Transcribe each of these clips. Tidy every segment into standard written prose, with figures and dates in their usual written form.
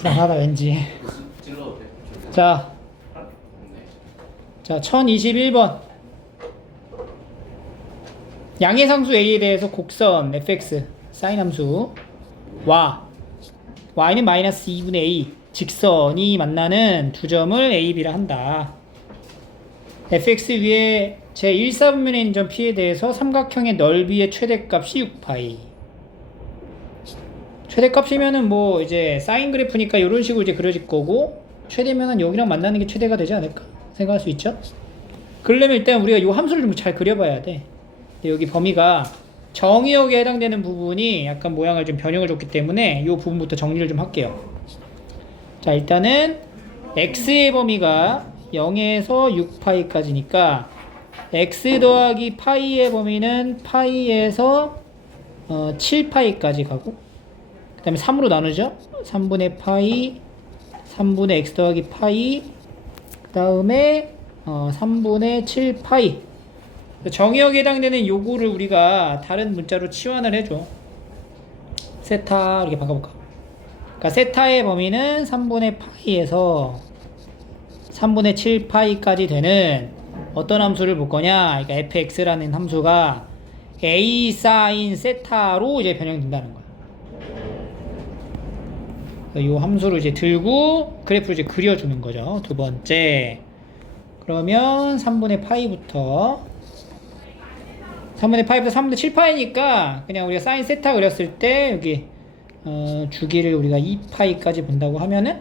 불안하다 왠지. 찔러도 돼? 자, 1021번. 양의 상수 A에 대해서 곡선 fx 사인 함수 y는 마이너스 2분의 a 직선이 만나는 두 점을 a, b라 한다. fx 위에 제1사분면에 있는 점 p에 대해서 삼각형의 넓이의 최대값이 6파이. 최대값이면은 뭐 이제 사인 그래프니까 이런 식으로 이제 그려질 거고, 최대면은 여기랑 만나는 게 최대가 되지 않을까 생각할 수 있죠. 그러려면 일단 우리가 이 함수를 좀 잘 그려봐야 돼. 근데 여기 범위가 정의역에 해당되는 부분이 약간 모양을 좀 변형을 줬기 때문에 이 부분부터 정리를 좀 할게요. 자, 일단은 x의 범위가 0에서 6파이까지니까 x 더하기 파이의 범위는 파이에서 7파이까지 가고, 그 다음에 3으로 나누죠. 3분의 파이, 3분의 x 더하기 파이, 그 다음에 3분의 7파이. 정의역에 해당되는 요거를 우리가 다른 문자로 치환을 해줘. 세타 이렇게 바꿔볼까. 그러니까 세타의 범위는 3분의 파이에서 3분의 7파이까지 되는 어떤 함수를 볼 거냐. 그러니까 fx라는 함수가 a 사인 세타로 이제 변형된다는 거야. 이 함수를 이제 들고 그래프를 이제 그려주는 거죠. 두 번째. 그러면 3분의 파이부터 3분의 7파이니까 그냥 우리가 사인 세타 그렸을 때 여기 주기를 우리가 2파이까지 본다고 하면은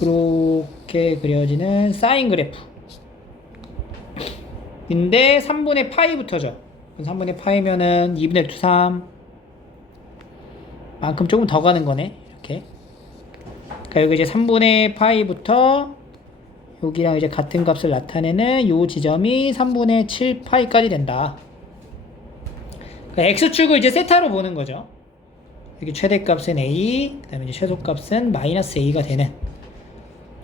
이렇게 그려지는 사인 그래프 인데 3분의 파이부터죠. 3분의 파이면은 2분의 루트 3 만큼 조금 더 가는 거네. 이렇게. 그러니까 여기 이제 3분의 파이부터 여기랑 이제 같은 값을 나타내는 요 지점이 3분의 7파이까지 된다. 그러니까 x축을 이제 세타로 보는 거죠. 여기 최대값은 a, 그 다음에 이제 최소값은 마이너스 a가 되는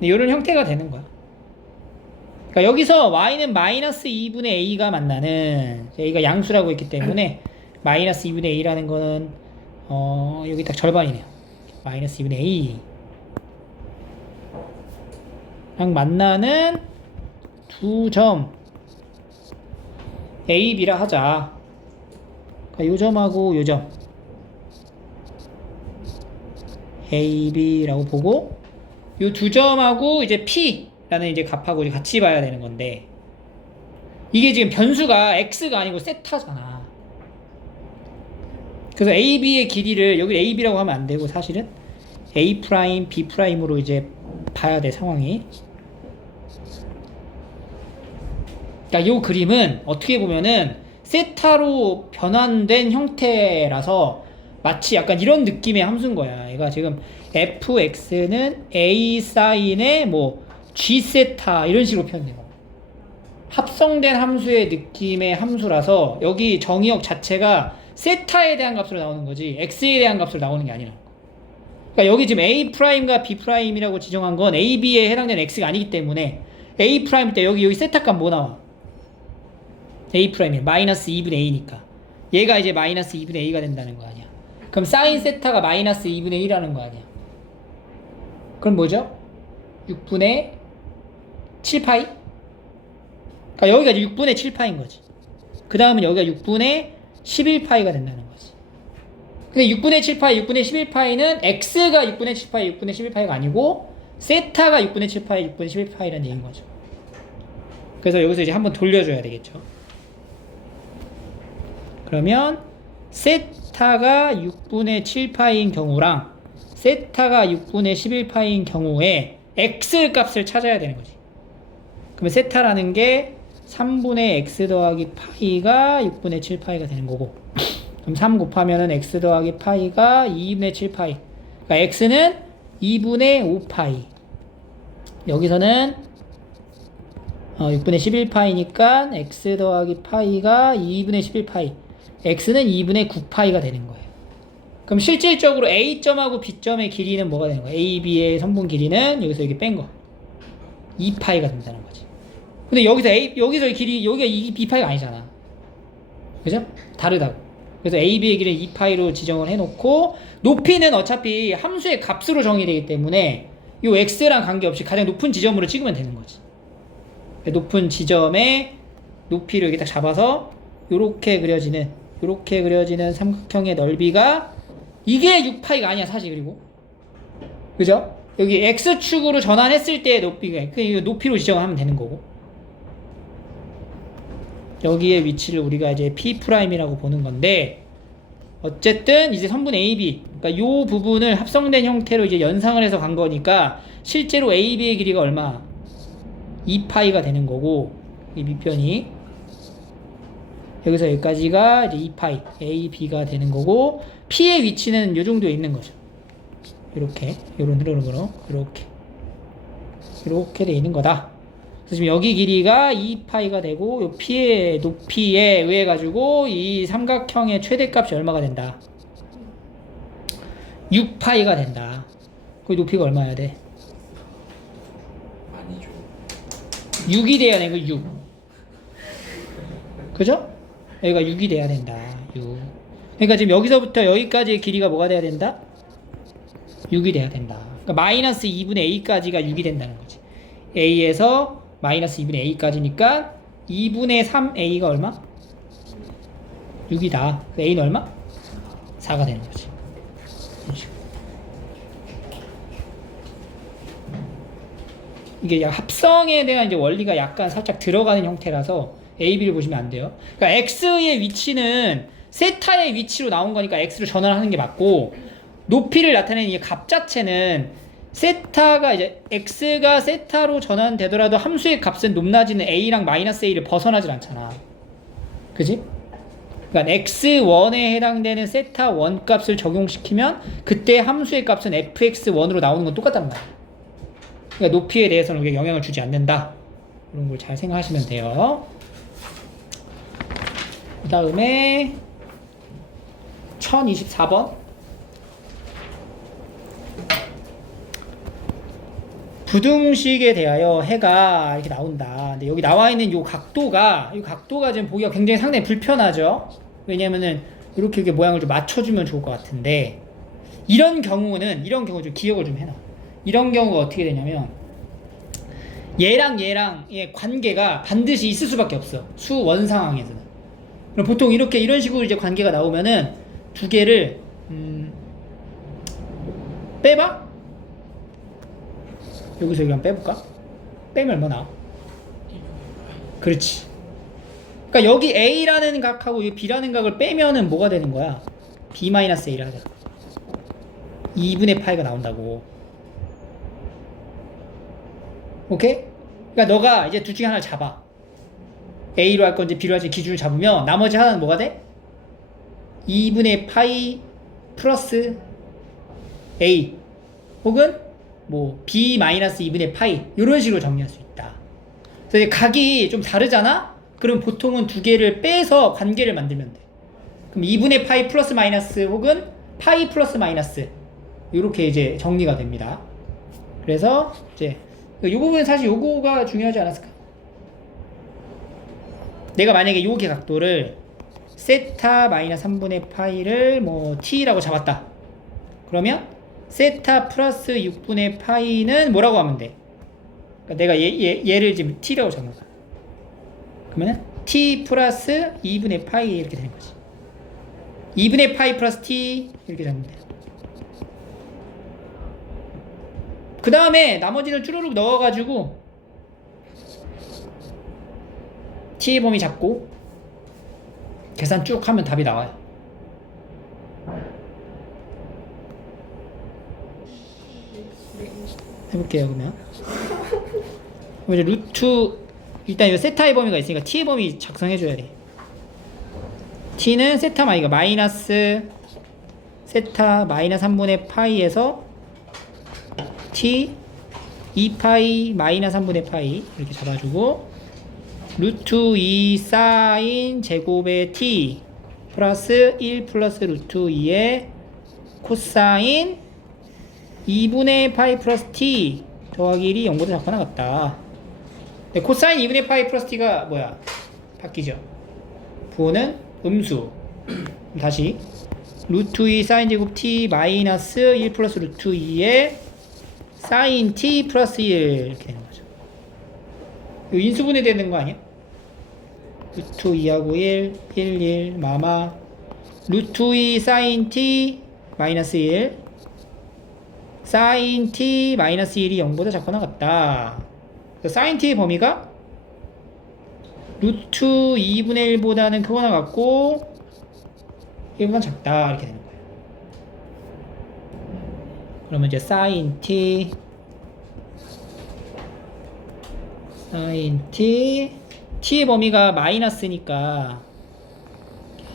이런 형태가 되는 거야. 그러니까 여기서 y는 마이너스 2분의 a가 만나는, a가 양수라고 했기 때문에 마이너스 2분의 a라는 거는 여기 딱 절반이네요. 마이너스 2분의 a 랑 만나는 두 점 A, B라 하자. 그러니까 요 점하고 요 점 A, B라고 보고 요 두 점하고 이제 P라는 이제 값하고 이제 같이 봐야 되는 건데, 이게 지금 변수가 X가 아니고 세타잖아. 그래서 A, B의 길이를 여기 A, B라고 하면 안 되고 사실은 A 프라임, B 프라임으로 이제 봐야 돼 상황이. 그러니까 이 그림은 어떻게 보면은 세타로 변환된 형태라서 마치 약간 이런 느낌의 함수인 거야. 얘가 지금 fx는 a 사인의 뭐 g 세타 이런 식으로 표현돼요. 합성된 함수의 느낌의 함수라서 여기 정의역 자체가 세타에 대한 값으로 나오는 거지 x에 대한 값으로 나오는 게 아니라. 그러니까 여기 지금 a 프라임과 b 프라임이라고 지정한 건 a, b에 해당되는 x가 아니기 때문에 a 프라임 때 여기 세타 값 뭐 나와? a 프라임이 마이너스 2분의 a니까 얘가 이제 마이너스 2분의 a가 된다는 거 아니야. 그럼 사인 세타가 마이너스 2분의 1이라는 거 아니야. 그럼 뭐죠? 6분의 7파이? 그러니까 여기가 이제 6분의 7파인 거지. 그 다음은 여기가 6분의 11파이가 된다는 거지. 근데 6분의 7파이, 6분의 11파이는 x가 6분의 7파이, 6분의 11파이가 아니고 세타가 6분의 7파이, 6분의 11파이라는 얘기인 거죠. 그래서 여기서 이제 한번 돌려줘야 되겠죠. 그러면 세타가 6분의 7파이인 경우랑 세타가 6분의 11파이인 경우에 x 값을 찾아야 되는 거지. 그러면 세타라는 게 3분의 x 더하기 파이가 6분의 7파이가 되는 거고, 그럼 3 곱하면은 x 더하기 파이가 2분의 7파이. 그러니까 x는 2분의 5파이. 여기서는 6분의 11파이니까 x 더하기 파이가 2분의 11파이. x는 2분의 9파이가 되는 거예요. 그럼 실질적으로 A점하고 B점의 길이는 뭐가 되는 거예요? A, B의 선분 길이는 여기서 이렇게 뺀 거 2파이가 된다는 거지. 근데 여기서 여기서의 길이, 여기가 2파이가 아니잖아. 그죠? 다르다고. 그래서 AB의 길이는 2파이로 지정을 해놓고 높이는 어차피 함수의 값으로 정의되기 때문에 이 x랑 관계없이 가장 높은 지점으로 찍으면 되는 거지. 높은 지점에 높이를 이렇게 딱 잡아서 요렇게 그려지는 삼각형의 넓이가 이게 6파이가 아니야 사실. 그리고 그죠? 여기 x축으로 전환했을 때 높이가 그 높이로 지정하면 되는 거고, 여기에 위치를 우리가 이제 P'이라고 보는 건데, 어쨌든 이제 선분 AB, 그러니까 요 부분을 합성된 형태로 이제 연상을 해서 간 거니까 실제로 AB의 길이가 얼마? 2파이가 되는 거고, 이 밑변이 여기서 여기까지가 이제 2파이 AB가 되는 거고, P의 위치는 요 정도에 있는 거죠. 이렇게 요런 흐름으로 이렇게 돼 있는 거다. 그래서 지금 여기 길이가 2파이가 되고 요 P의 높이에 의해 가지고 이 삼각형의 최대값이 얼마가 된다? 6파이가 된다. 그 높이가 얼마여야 돼? 많이 줘. 6이 돼야 돼. 그 6. 그죠? 여기가 6이 돼야 된다. 6. 그러니까 지금 여기서부터 여기까지의 길이가 뭐가 돼야 된다? 6이 돼야 된다. 그러니까 마이너스 2분의 a까지가 6이 된다는 거지. a에서 마이너스 2분의 a까지니까 2분의 3a가 얼마? 6이다. a는 얼마? 4가 되는 거지. 이게 합성에 대한 이제 원리가 약간 살짝 들어가는 형태라서 a, b를 보시면 안 돼요. 그러니까 x의 위치는 세타의 위치로 나온 거니까 x로 전환하는 게 맞고, 높이를 나타내는 이 값 자체는 세타가 이제 x가 세타로 전환되더라도 함수의 값은 높낮이는 a랑 마이너스 a를 벗어나질 않잖아. 그지? 그러니까 x1에 해당되는 세타 1 값을 적용시키면 그때 함수의 값은 fx1으로 나오는 건 똑같단 말이야. 그러니까 높이에 대해서는 우리가 영향을 주지 않는다. 이런 걸 잘 생각하시면 돼요. 그 다음에 1024번 부등식에 대하여 해가 이렇게 나온다. 근데 여기 나와 있는 이 각도가 지금 보기가 굉장히 상당히 불편하죠. 왜냐면은 이렇게 모양을 좀 맞춰주면 좋을 것 같은데, 이런 경우 좀 기억을 좀 해놔. 이런 경우가 어떻게 되냐면 얘랑의 관계가 반드시 있을 수밖에 없어. 수원 상황에서는. 그럼 보통 이런 식으로 이제 관계가 나오면은 두 개를 빼봐. 여기서 여기 한번 빼볼까? 빼면 얼마 나와? 그렇지. 그러니까 여기 A라는 각하고 이 B라는 각을 빼면은 뭐가 되는 거야? B-A라 하자. 2분의 파이가 나온다고. 오케이? 그러니까 너가 이제 둘 중에 하나를 잡아. A로 할 건지 B로 할지 기준을 잡으면 나머지 하나는 뭐가 돼? 2분의 파이 플러스 A 혹은 뭐 B-2분의 파이 이런 식으로 정리할 수 있다. 그래서 각이 좀 다르잖아? 그럼 보통은 두 개를 빼서 관계를 만들면 돼. 그럼 2분의 파이 플러스 마이너스 혹은 파이 플러스 마이너스 이렇게 이제 정리가 됩니다. 그래서 이제 이 부분은 사실 요거가 중요하지 않았을까? 내가 만약에 요게 각도를 세타 마이너스 3분의 파이를 뭐 t라고 잡았다. 그러면 세타 플러스 6분의 파이는 뭐라고 하면 돼? 그러니까 내가 얘를 지금 t라고 잡는 거야. 그러면 t 플러스 2분의 파이 이렇게 되는 거지. 2분의 파이 플러스 t 이렇게 잡으면 돼. 그 다음에 나머지는 쭈루룩 넣어가지고 t의 범위 잡고 계산 쭉 하면 답이 나와요. 해볼게요. 그러면 이제 루트 일단 이 세타의 범위가 있으니까 t의 범위 작성해줘야 돼. t는 세타 마이가 마이너스 세타 마이너스 3분의 파이에서 t 2파이 마이너스 3분의 파이 이렇게 잡아주고, 루트 2 사인 제곱의 t 플러스 1 플러스 루트 2의 코사인 2분의 파이 플러스 t 더하기 1이 0보다 작거나 같다. 네, 코사인 2분의 파이 플러스 t가 뭐야? 바뀌죠. 부호는 음수. 다시 루트 2 사인 제곱 t 마이너스 1 플러스 루트 2에 사인 t 플러스 1 이렇게 되는 거죠. 이거 인수분해 되는 거 아니야? 루트 2하고 1, 1 마마 루트 2 사인 t 마이너스 1 사인 t 마이너스 1이 0보다 작거나 같다. 사인 t의 범위가 루트 2분의 1보다는 크거나 같고 1보다 작다 이렇게 되는 거예요. 그러면 이제 사인 t t의 범위가 마이너스니까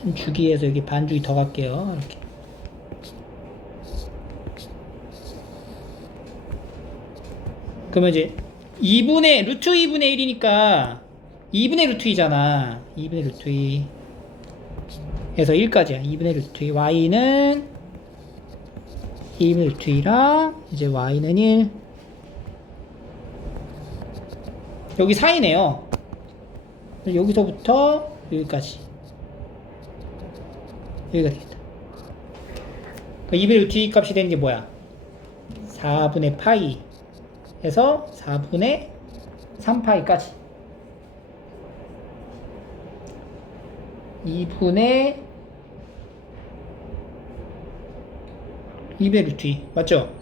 한 주기에서 여기 반 주기 더 갈게요. 이렇게. 그러면 이제 2분의 루트 2분의 1이니까 2분의 루트 2잖아. 2분의 루트 2 해서 1까지야. 2분의 루트 2 y는 2분의 루트 2랑 이제 y는 1 여기 사이네요. 여기서부터 여기까지 여기가 되겠다. 2분의 루트 2 값이 되는 게 뭐야? 4분의 파이 해서 4분의 3파이까지 2분의 루트 2 맞죠?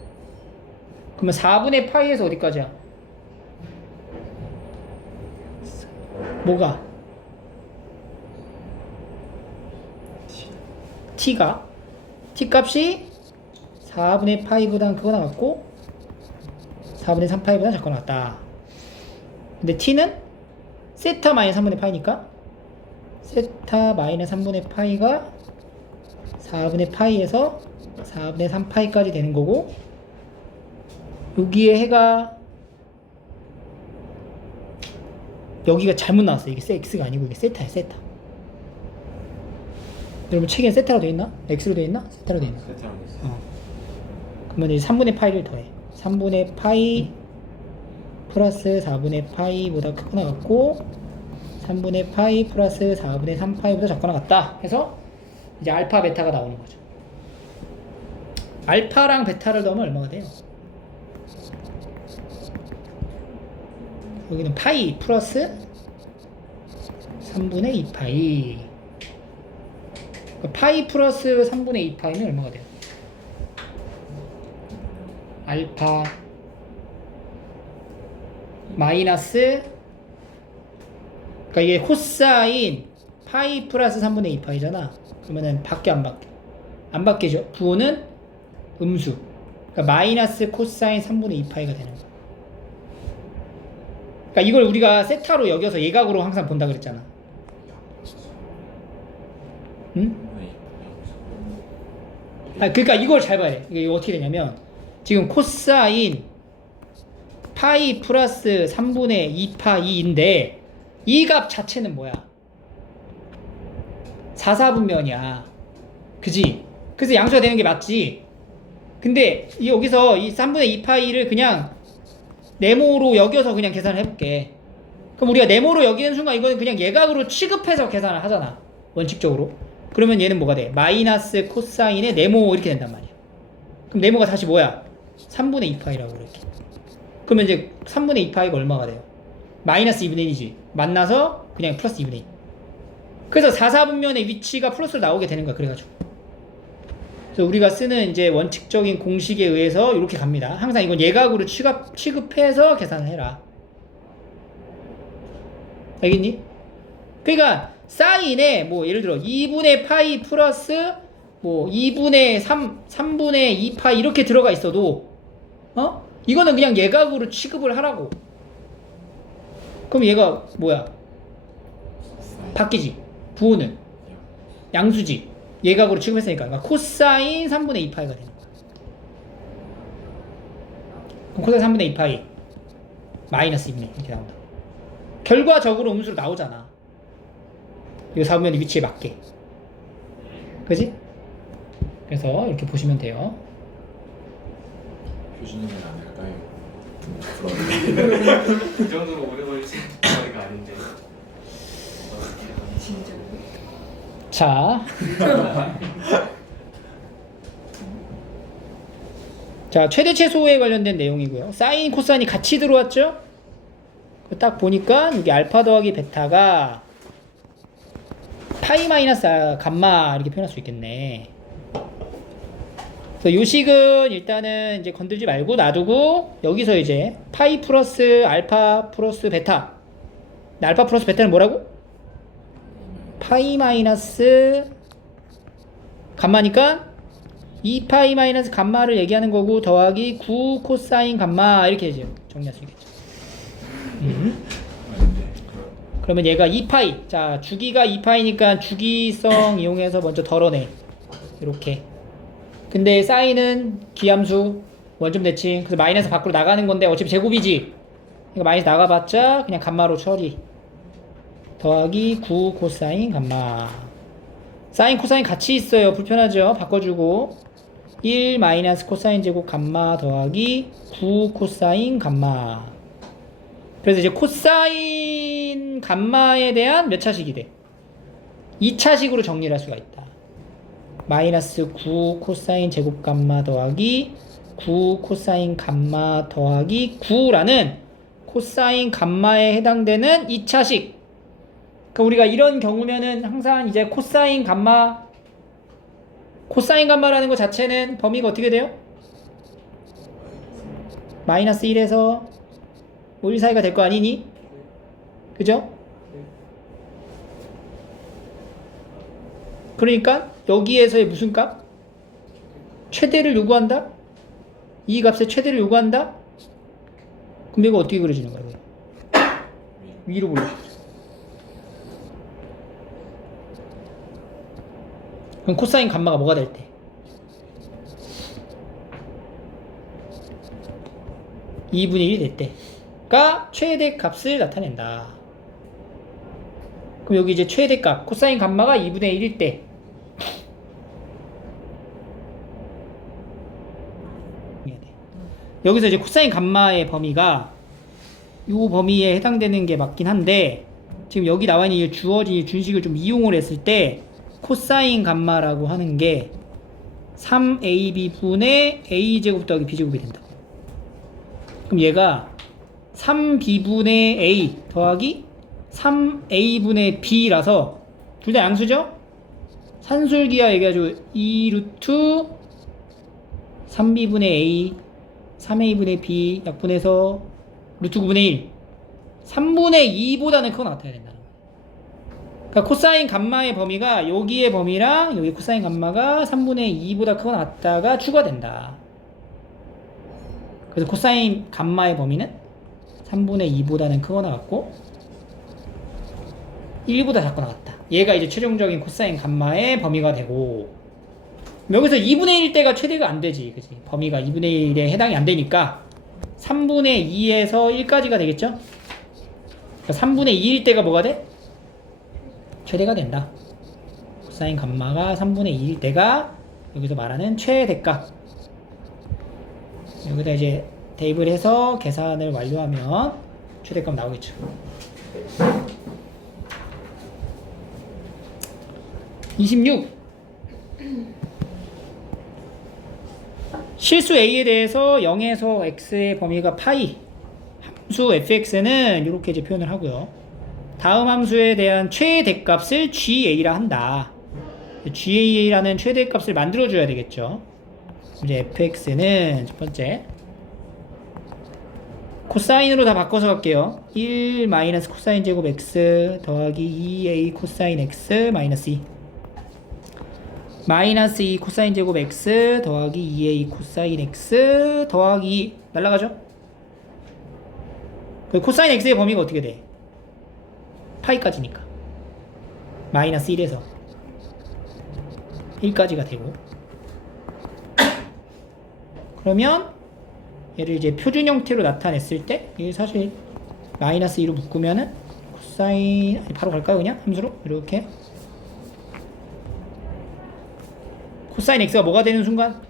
그러면 4분의 파이에서 어디까지야? 뭐가? t가 t 값이 4분의 파이보다는 크거나 같고 4분의 3파이보다 작거나 같다. 근데 t는 세타 마이너스 3분의 파이니까 세타 마이너스 3분의 파이가 4분의 파이에서 4분의 3파이까지 되는 거고 여기에 해가 여기가 잘못 나왔어요. 이게 x가 아니고 이게 세타야. 세타. 여러분 책엔 세타로 되어있나? x로 되어있나? 세타로 되어있나? 세타로 됐어. 그러면 이제 3분의 파이를 더해. 3분의 파이 플러스 4분의 파이보다 크거나 같고 3분의 파이 플러스 4분의 3파이보다 작거나 같다 해서 이제 알파 베타가 나오는 거죠. 알파랑 베타를 넣으면 얼마가 돼요? 여기는 파이 플러스 3분의 2파이 파이 플러스 3분의 2파이는 얼마가 돼요? 알파 마이너스 그러니까 이게 코사인 파이 플러스 3분의 2파이잖아. 그러면은 밖에 안 밖에? 안 밖에죠. 부호는 음수. 그러니까 마이너스 코사인 3분의 2파이가 되는 거야. 그러니까 이걸 우리가 세타로 여겨서 예각으로 항상 본다 그랬잖아. 응? 그러니까 이걸 잘 봐야 돼. 이게 어떻게 되냐면 지금 코사인 파이 플러스 3분의 2파이인데 이 값 자체는 뭐야? 4사분면이야. 그지? 그래서 양수가 되는 게 맞지? 근데 여기서 이 3분의 2파이를 그냥 네모로 여겨서 그냥 계산을 해볼게. 그럼 우리가 네모로 여기는 순간 이거는 그냥 예각으로 취급해서 계산을 하잖아. 원칙적으로. 그러면 얘는 뭐가 돼? 마이너스 코사인의 네모 이렇게 된단 말이야. 그럼 네모가 다시 뭐야? 3분의 2파이라고 이렇게. 그러면 이제 3분의 2파이가 얼마가 돼요? 마이너스 2분의 1이지. 만나서 그냥 플러스 2분의 1. 그래서 4사분면의 위치가 플러스로 나오게 되는 거야. 그래가지고. 그래서 우리가 쓰는 이제 원칙적인 공식에 의해서 이렇게 갑니다. 항상 이건 예각으로 취급해서 계산을 해라. 알겠니? 그러니까 사인에 뭐 예를 들어 2분의 파이 플러스 뭐 2분의 3분의 2파이 이렇게 들어가 있어도 이거는 그냥 예각으로 취급을 하라고. 그럼 얘가 뭐야? 바뀌지. 부호는 양수지. 예각으로 취급했으니까. 그러니까 코사인 3분의 2파이가 되는 거야. 그럼 코사인 3분의 2파이 마이너스 2분의 1 이렇게 나온다. 결과적으로 음수로 나오잖아. 이 4분면의 위치에 맞게. 그지? 그래서 이렇게 보시면 돼요. 교수님은 안 할까요? 그 정도로 오래 걸리지 머리가 아닌데. 진짜. 자, 자 최대 최소에 관련된 내용이고요. 사인 코사인이 같이 들어왔죠. 딱 보니까 여기 알파 더하기 베타가 파이 마이너스 감마 이렇게 표현할 수 있겠네. 그래서 요식은 일단은 이제 건들지 말고 놔두고 여기서 이제 파이 플러스 알파 플러스 베타. 알파 플러스 베타는 뭐라고? 파이 마이너스 감마니까 2파이 마이너스 감마를 얘기하는 거고 더하기 9 코사인 감마 이렇게 이제 정리할 수 있겠죠. 그러면 얘가 2파이. 자, 주기가 2파이니까 주기성 이용해서 먼저 덜어내. 이렇게. 근데 사인은 기함수 원점 대칭. 그래서 마이너스 밖으로 나가는 건데 어차피 제곱이지. 그러니까 마이너스 나가봤자 그냥 감마로 처리. 더하기 9 코사인 감마. 사인 코사인 같이 있어요. 불편하죠. 바꿔주고 1 마이너스 코사인 제곱 감마 더하기 9 코사인 감마. 그래서 이제 코사인 감마에 대한 몇 차식이 돼? 2차식으로 정리를 할 수가 있다. 마이너스 9 코사인 제곱 감마 더하기 9 코사인 감마 더하기 9라는 코사인 감마에 해당되는 2차식. 그러니까 우리가 이런 경우면은 항상 이제 코사인 감마라는 것 자체는 범위가 어떻게 돼요? 마이너스 1에서 1 사이가 될 거 아니니? 그죠? 그러니까 여기에서의 무슨 값? 최대를 요구한다? 이 값의 최대를 요구한다? 그럼 이거 어떻게 그려지는 거예요? 위로 올려주죠. 그럼 코사인 감마가 뭐가 될 때? 2분의 1이 될 때가 최대값을 나타낸다. 그럼 여기 이제 최대값 코사인 감마가 2분의 1일 때 여기서 이제 코사인 감마의 범위가 이 범위에 해당되는 게 맞긴 한데 지금 여기 나와 있는 이 주어진 준식을 좀 이용을 했을 때 코사인 감마라고 하는 게 3ab분의 a제곱 더하기 b제곱이 된다. 그럼 얘가 3b분의 a 더하기 3a분의 b라서 둘 다 양수죠? 산술기하 얘기해가지고 2루트 3b분의 a 3a분의 b 약분해서 루트 9분의 1 3분의 2보다는 크거나 같아야 된다는 거예요. 그러니까 코사인 감마의 범위가 여기의 범위랑 여기 코사인 감마가 3분의 2보다 크거나 같다가 추가된다. 그래서 코사인 감마의 범위는 3분의 2보다는 크거나 같고 1보다 작거나 같다. 얘가 이제 최종적인 코사인 감마의 범위가 되고 여기서 2분의 1일 때가 최대가 안 되지. 그치? 범위가 2분의 1에 해당이 안 되니까 3분의 2에서 1까지가 되겠죠? 그러니까 3분의 2일 때가 뭐가 돼? 최대가 된다. 코사인 감마가 3분의 2일 때가 여기서 말하는 최대값. 여기다 이제 대입을 해서 계산을 완료하면 최대값 나오겠죠. 26. 실수 a에 대해서 0에서 x의 범위가 파이. 함수 fx는 이렇게 이제 표현을 하고요. 다음 함수에 대한 최대값을 GA라 한다. GA라는 최대값을 만들어줘야 되겠죠. 이제 fx는 첫 번째 코사인으로 다 바꿔서 갈게요. 1 마이너스 코사인 제곱 x 더하기 2a 코사인 x 마이너스 2 마이너스 2 코사인 제곱 x 더하기 2a 코사인 x 더하기 2 날라가죠? 그 코사인 x의 범위가 어떻게 돼? 파이까지니까 마이너스 1에서 1까지가 되고 그러면 얘를 이제 표준 형태로 나타냈을 때 이게 사실 마이너스 2로 묶으면은 코사인 바로 갈까요? 그냥 함수로 이렇게 코사인 x가 뭐가 되는 순간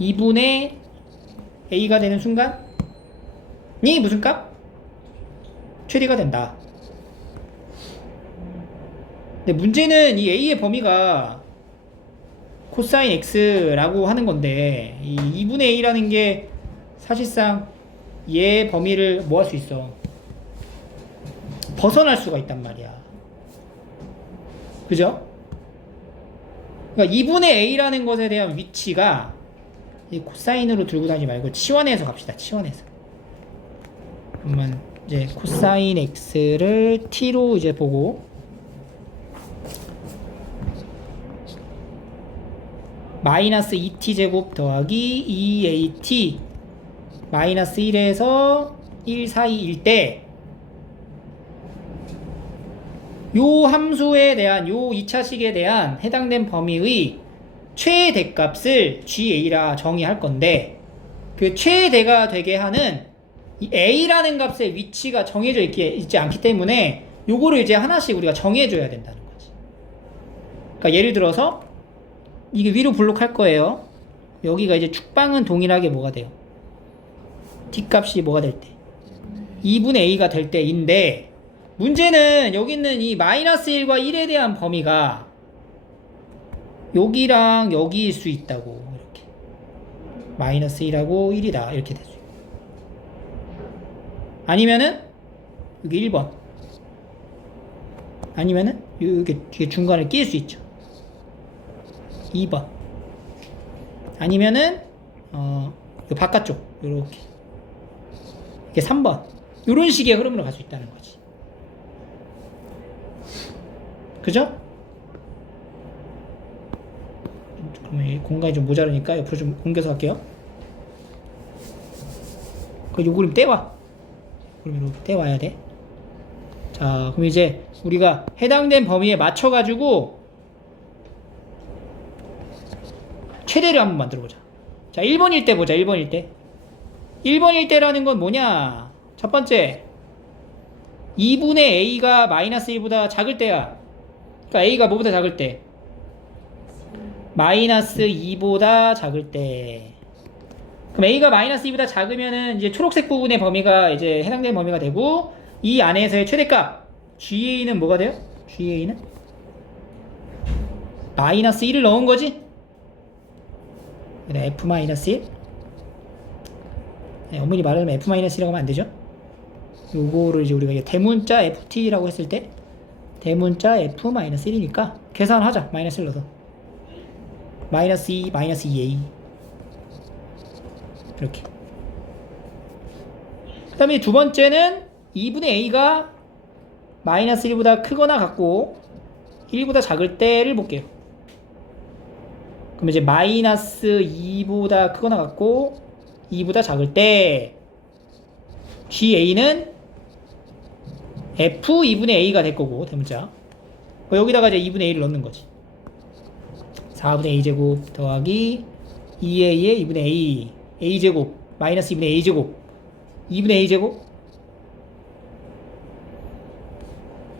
2분의 a가 되는 순간이 무슨 값? 최대가 된다. 근데 문제는 이 a의 범위가 코사인 x라고 하는 건데 이 2분의 a라는 게 사실상 얘 범위를 뭐 할 수 있어? 벗어날 수가 있단 말이야. 그죠? 그러니까 2분의 a라는 것에 대한 위치가 이 코사인으로 들고 다니지 말고 치환해서 갑시다. 치환해서. 그러면 이제 코사인 x를 t로 이제 보고 마이너스 2t 제곱 더하기 2at 마이너스 1에서 1 사이일 때 요 함수에 대한 요 2차식에 대한 해당된 범위의 최대값을 GA라 정의할 건데 그 최대가 되게 하는 이 A라는 값의 위치가 정해져 있지 않기 때문에 요거를 이제 하나씩 우리가 정해줘야 된다는 거지. 그러니까 예를 들어서 이게 위로 블록할 거예요. 여기가 이제 축방은 동일하게 뭐가 돼요? D값이 뭐가 될 때? 2분의 A가 될 때인데 문제는 여기 있는 이 마이너스 1과 1에 대한 범위가 여기랑 여기일 수 있다고. 이렇게 마이너스 1하고 1이다 이렇게 될 수 있고 아니면은 여기 1번 아니면은 이게 뒤에 중간에 끼일 수 있죠. 2번 아니면은 요 바깥쪽 요렇게 이게 3번 요런 식의 흐름으로 갈 수 있다는 거지. 그죠? 그러면 공간이 좀 모자르니까 옆으로 좀 옮겨서 할게요. 요 그림 떼와. 그럼 이렇게 떼와야 돼. 자, 그럼 이제 우리가 해당된 범위에 맞춰가지고 최대를 한번 만들어보자. 자, 1번일 때 보자. 1번일 때. 1번일 때라는 건 뭐냐? 첫 번째, 2분의 a가 마이너스 1보다 작을 때야. 그러니까 a가 뭐보다 작을 때? 마이너스 2보다 작을 때. 그럼 a가 마이너스 2보다 작으면은 이제 초록색 부분의 범위가 이제 해당되는 범위가 되고 이 안에서의 최대값 GA는 뭐가 돼요? GA는 마이너스 1을 넣은 거지? F 마이너스 1? 네, 엄밀히 말하면 F 마이너스 1이라고 하면 안 되죠? 요거를 이제 우리가 대문자 FT라고 했을 때 대문자 F 마이너스 1이니까 계산하자. 마이너스 1 넣어서 마이너스 2 마이너스 2A 이렇게. 그 다음에 두 번째는 2분의 A가 마이너스 1보다 크거나 같고 1보다 작을 때를 볼게요. 그럼 이제 마이너스 2보다 크거나 같고 2보다 작을 때 GA는 F 2분의 A가 될 거고 대문자 여기다가 이제 2분의 A를 넣는 거지. 4분의 A제곱 더하기 2A의 2분의 A A제곱 마이너스 2분의 A제곱 2분의 A제곱.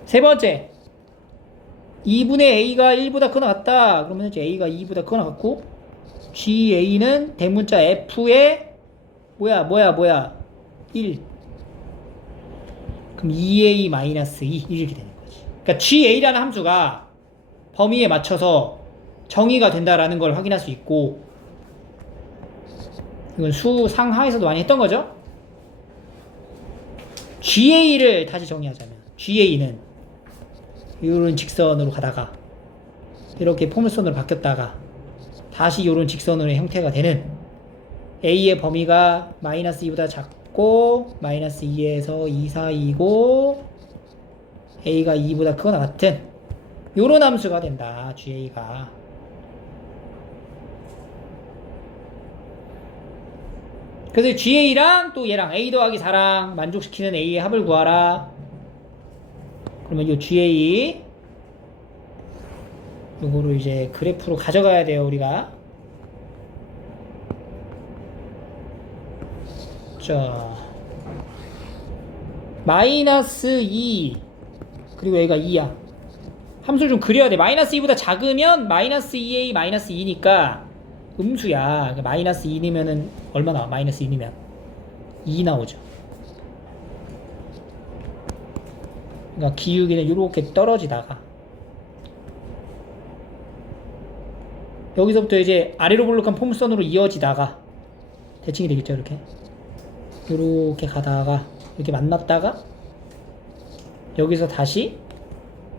세 번째 2분의 A가 1보다 크거나 같다. 그러면 이제 A가 2보다 크거나 같고 GA는 대문자 F의 뭐야 1. 그럼 2A 마이너스 2 이렇게 되는 거지. 그러니까 GA라는 함수가 범위에 맞춰서 정의가 된다라는 걸 확인할 수 있고 이건 수상하에서도 많이 했던 거죠. GA를 다시 정의하자면 GA는 이런 직선으로 가다가 이렇게 포물선으로 바뀌었다가 다시 이런 직선으로 형태가 되는 A의 범위가 마이너스 2보다 작고 마이너스 2에서 2 사이고 A가 2보다 크거나 같은 요런 함수가 된다. GA가. 그래서 GA랑 또 얘랑 A 더하기 4랑 만족시키는 A의 합을 구하라. 그러면 이 GA 요거를 이제 그래프로 가져가야 돼요. 우리가. 자, 마이너스 2 그리고 여기가 2야. 함수를 좀 그려야 돼. 마이너스 2보다 작으면 마이너스 2a 마이너스 2니까 음수야. 그러니까 마이너스 2 넣으면은 얼마 나와? 마이너스 2 넣으면 2 나오죠. 그러니까 기울기는 이렇게 떨어지다가 여기서부터 이제 아래로 볼록한 폼선으로 이어지다가 대칭이 되겠죠. 이렇게 가다가 이렇게 만났다가 여기서 다시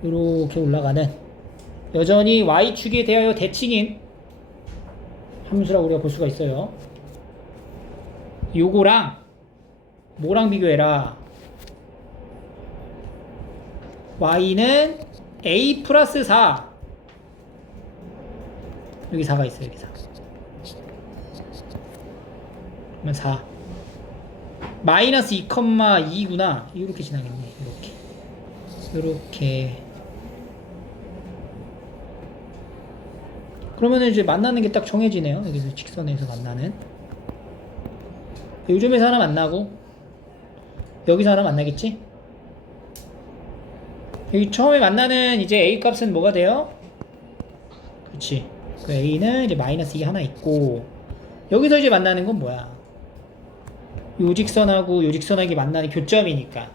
이렇게 올라가는, 여전히 Y축에 대하여 대칭인 함수라고 우리가 볼 수가 있어요. 요거랑 뭐랑 비교해라? Y는 A 플러스 4, 여기 4가 있어요. 여기 4. 그러면 4 마이너스 2,2구나. 이렇게 지나겠네. 이렇게. 그러면 이제 만나는 게 딱 정해지네요. 여기서 직선에서 만나는. 요즘에서 하나 만나고 여기서 하나 만나겠지? 여기 처음에 만나는 이제 A 값은 뭐가 돼요? 그렇지. 그 A는 이제 마이너스 2 하나 있고, 여기서 이제 만나는 건 뭐야? 요 직선하고 요 직선하고 만나는 교점이니까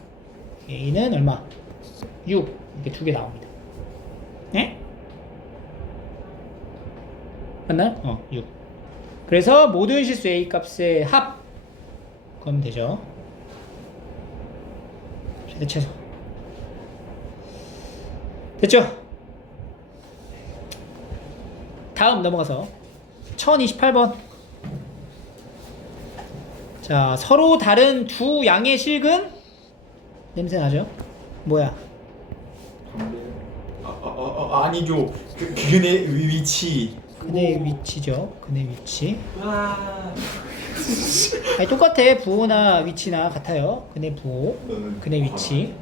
A는 얼마? 6. 이렇게 두 개 나옵니다. 네? 맞나요? 6. 그래서 모든 실수 A 값의 합 그럼 되죠. 최대최소. 됐죠? 다음 넘어가서 1028번. 자, 서로 다른 두 양의 실근? 냄새 나죠? 뭐야? 아니죠. 그의 위치. 그네 위치죠. 그네 위치. 와. 아니, 똑같아. 부호나 위치나 같아요. 그네 부호, 그네 위치.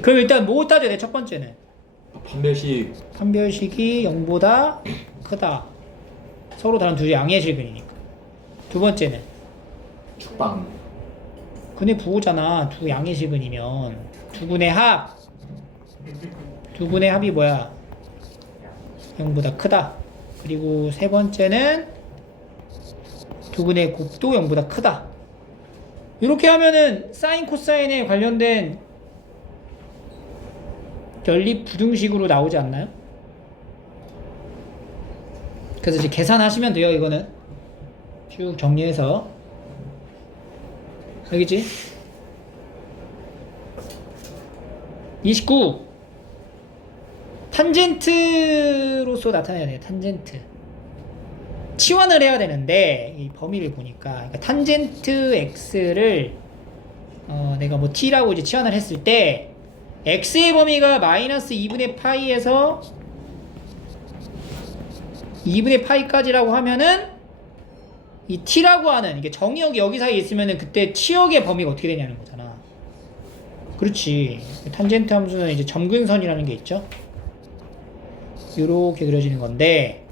그럼 일단 뭐 따져야 돼? 첫 번째는 판별식. 판별식이 0보다 크다. 서로 다른 두 양의 실근이니까. 두 번째는 죽방. 근의 부호잖아. 두 양의 실근이면 두 분의 합. 두 분의 합이 뭐야? 0보다 크다. 그리고 세 번째는 두 분의 곱도 0보다 크다. 이렇게 하면은 사인 코사인에 관련된 연립 부등식으로 나오지 않나요? 그래서 이제 계산하시면 돼요. 이거는 쭉 정리해서. 여기지? 29. 탄젠트로서 나타내야 돼요. 탄젠트. 치환을 해야 되는데 이 범위를 보니까, 그러니까 탄젠트 x를 내가 뭐 t라고 이제 치환을 했을 때 x의 범위가 마이너스 2분의 파이에서 2분의 파이까지라고 하면은 이 t라고 하는 이게 정의역이 여기 사이에 있으면은 그때 치역의 범위가 어떻게 되냐는 거잖아. 그렇지. 탄젠트 함수는 이제 점근선이라는 게 있죠. 이렇게 그려지는 건데,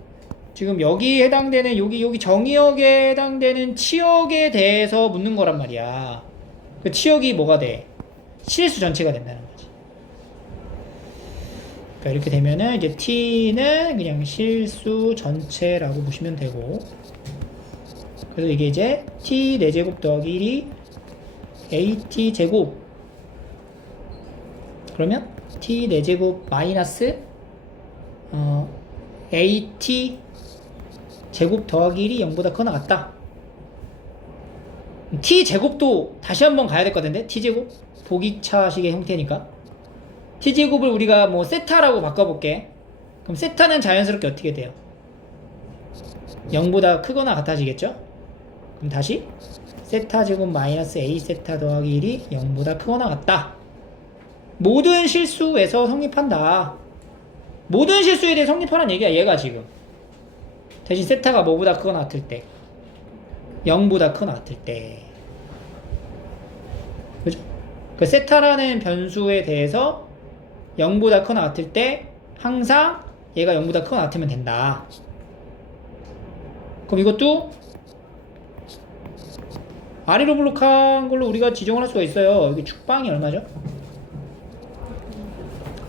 지금 여기 해당되는 여기 정의역에 해당되는 치역에 대해서 묻는 거란 말이야. 그 치역이 뭐가 돼? 실수 전체가 된다는 거지. 그러니까 이렇게 되면은 이제 t는 그냥 실수 전체라고 보시면 되고, 그래서 이게 이제 t 4제곱 더하기 1이 at 제곱, 그러면 t 4제곱 마이너스 at 제곱 더하기 1이 0보다 크거나 같다. t 제곱도 다시 한번 가야 될 것 같은데, t 제곱 보기차식의 형태니까 t 제곱을 우리가 뭐 세타라고 바꿔볼게. 그럼 세타는 자연스럽게 어떻게 돼요? 0보다 크거나 같아지겠죠? 그럼 다시 세타 제곱 마이너스 a 세타 더하기 1이 0보다 크거나 같다. 모든 실수에서 성립한다. 모든 실수에 대해 성립하라는 얘기야, 얘가 지금. 대신 세타가 뭐보다 크거나 같을 때, 0보다 크거나 같을 때, 그죠? 그 세타라는 변수에 대해서 0보다 크거나 같을 때 항상 얘가 0보다 크거나 같으면 된다. 그럼 이것도 아래로 블록한 걸로 우리가 지정을 할 수가 있어요. 여기 축방이 얼마죠?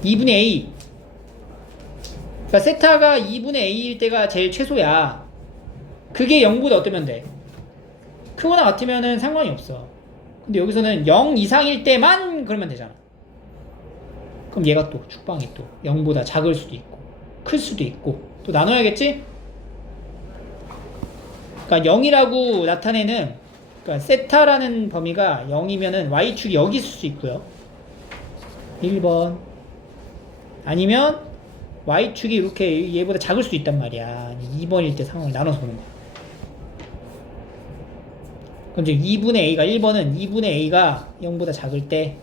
2분의 a. 그러니까 세타가 2분의 a일 때가 제일 최소야. 그게 0보다 어떠면 돼? 크거나 같으면은 상관이 없어. 근데 여기서는 0 이상일 때만 그러면 되잖아. 그럼 얘가 또 축방이 또 0보다 작을 수도 있고 클 수도 있고 또 나눠야겠지? 그러니까 0이라고 나타내는 그러니까 세타라는 범위가 0이면은 y축이 여기 있을 수 있고요. 1번 아니면 y축이 이렇게 얘보다 작을 수 있단 말이야. 2번일 때 상황을 나눠서 보는 거야. 그럼 이제 2분의 a가 1번은 2분의 a가 0보다 작을 때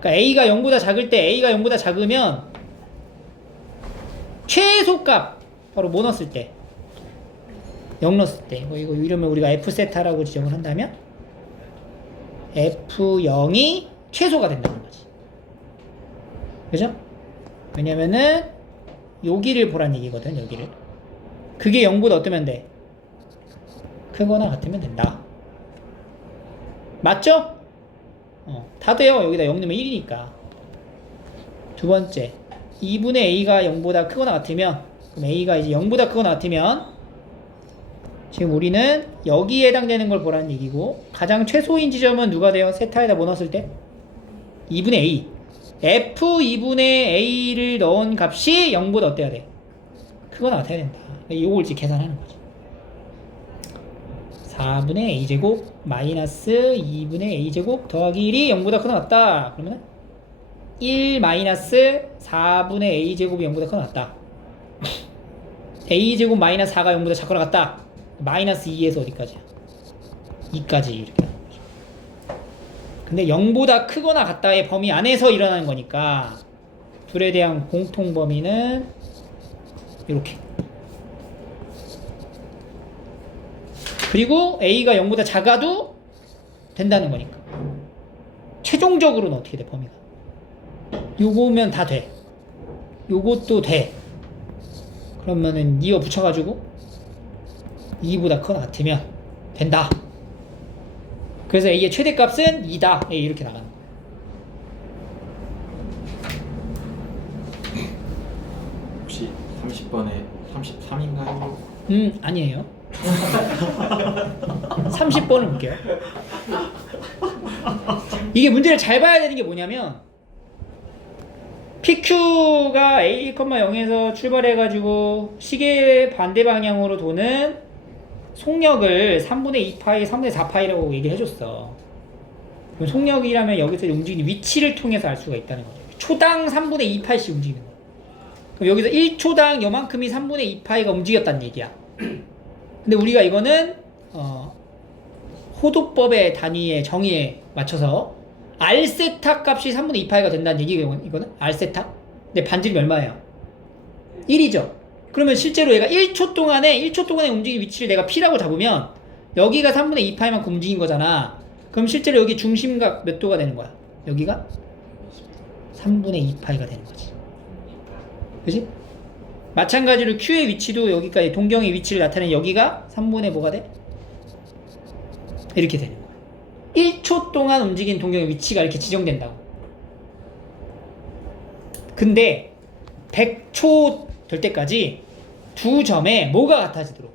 그러니까 a가 0보다 작을 때 a가 0보다 작으면 최소값 바로 뭐 넣었을 때 0 넣었을 때 이거 이러면 우리가 f세타라고 지정을 한다면 f0이 최소가 된다는 거지. 그죠? 왜냐면은 여기를 보란 얘기거든. 여기를 그게 0보다 어떠면 돼? 크거나 같으면 된다. 맞죠? 다 돼요. 여기다 0 넣으면 1이니까. 두 번째 2분의 a가 0보다 크거나 같으면 그럼 a가 이제 0보다 크거나 같으면 지금 우리는 여기에 해당되는 걸 보라는 얘기고 가장 최소인 지점은 누가 돼요? 세타에다 뭐 넣었을 때? 2분의 a f 2분의 a를 넣은 값이 0보다 어때야 돼? 크거나 같아야 된다. 이걸 이제 계산하는 거지. 4분의 a제곱 마이너스 2분의 a제곱 더하기 1이 0보다 크거나 같다. 그러면 1 마이너스 4분의 a제곱이 0보다 크거나 같다. a제곱 마이너스 4가 0보다 작거나 같다. 마이너스 2에서 어디까지야? 2까지 이렇게 하는 거죠. 근데 0보다 크거나 같다의 범위 안에서 일어나는 거니까 둘에 대한 공통 범위는 이렇게. 그리고 a가 0보다 작아도 된다는 거니까. 최종적으로는 어떻게 돼, 범위가? 요거면 다 돼. 요것도 돼. 그러면은 이어 붙여가지고 2보다 크거나 같으면 된다. 그래서 a의 최대값은 2다. a 이렇게 나가는 거예요. 혹시 30번에 33인가요? 아니에요. 30번을 볼게요. 이게 문제를 잘 봐야 되는 게 뭐냐면 PQ가 A, 0에서 출발해가지고 시계 반대 방향으로 도는 속력을 3분의 2파이, 3분의 4파이라고 얘기를 해줬어. 그럼 속력이라면 여기서 움직이는 위치를 통해서 알 수가 있다는 거죠. 초당 3분의 2파이씩 움직이는 거야. 그럼 여기서 1초당 요만큼이 3분의 2파이가 움직였다는 얘기야. 근데 우리가 이거는 호도법의 단위의 정의에 맞춰서 R세타 값이 3분의 2파이가 된다는 얘기거든. 이거는 R세타. 근데 반지름이 얼마예요? 1이죠. 그러면 실제로 얘가 1초 동안에 움직인 위치를 내가 P라고 잡으면 여기가 3분의 2파이만큼 움직인 거잖아. 그럼 실제로 여기 중심각 몇 도가 되는 거야? 여기가 3분의 2파이가 되는 거지. 그치? 마찬가지로 Q의 위치도 여기까지 동경의 위치를 나타내는 여기가 3분의 뭐가 돼? 이렇게 되는 거야. 1초 동안 움직인 동경의 위치가 이렇게 지정된다고. 근데 100초 될 때까지 두 점에 뭐가 같아지도록?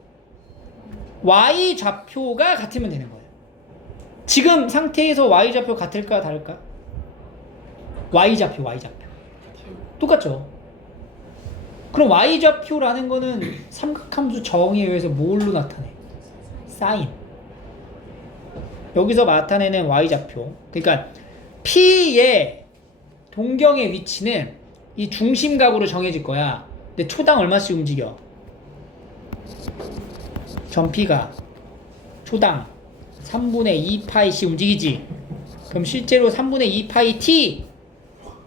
Y 좌표가 같으면 되는 거예요. 지금 상태에서 Y 좌표 같을까 다를까? Y 좌표. 똑같죠. 그럼 Y 좌표라는 거는 삼각함수 정의에 의해서 뭘로 나타내? 사인. 여기서 나타내는 Y 좌표. 그러니까 P의 동경의 위치는 이 중심각으로 정해질 거야. 근데 초당 얼마씩 움직여? 점 P가 초당 3분의 2파이씩 움직이지. 그럼 실제로 3분의 2파이 T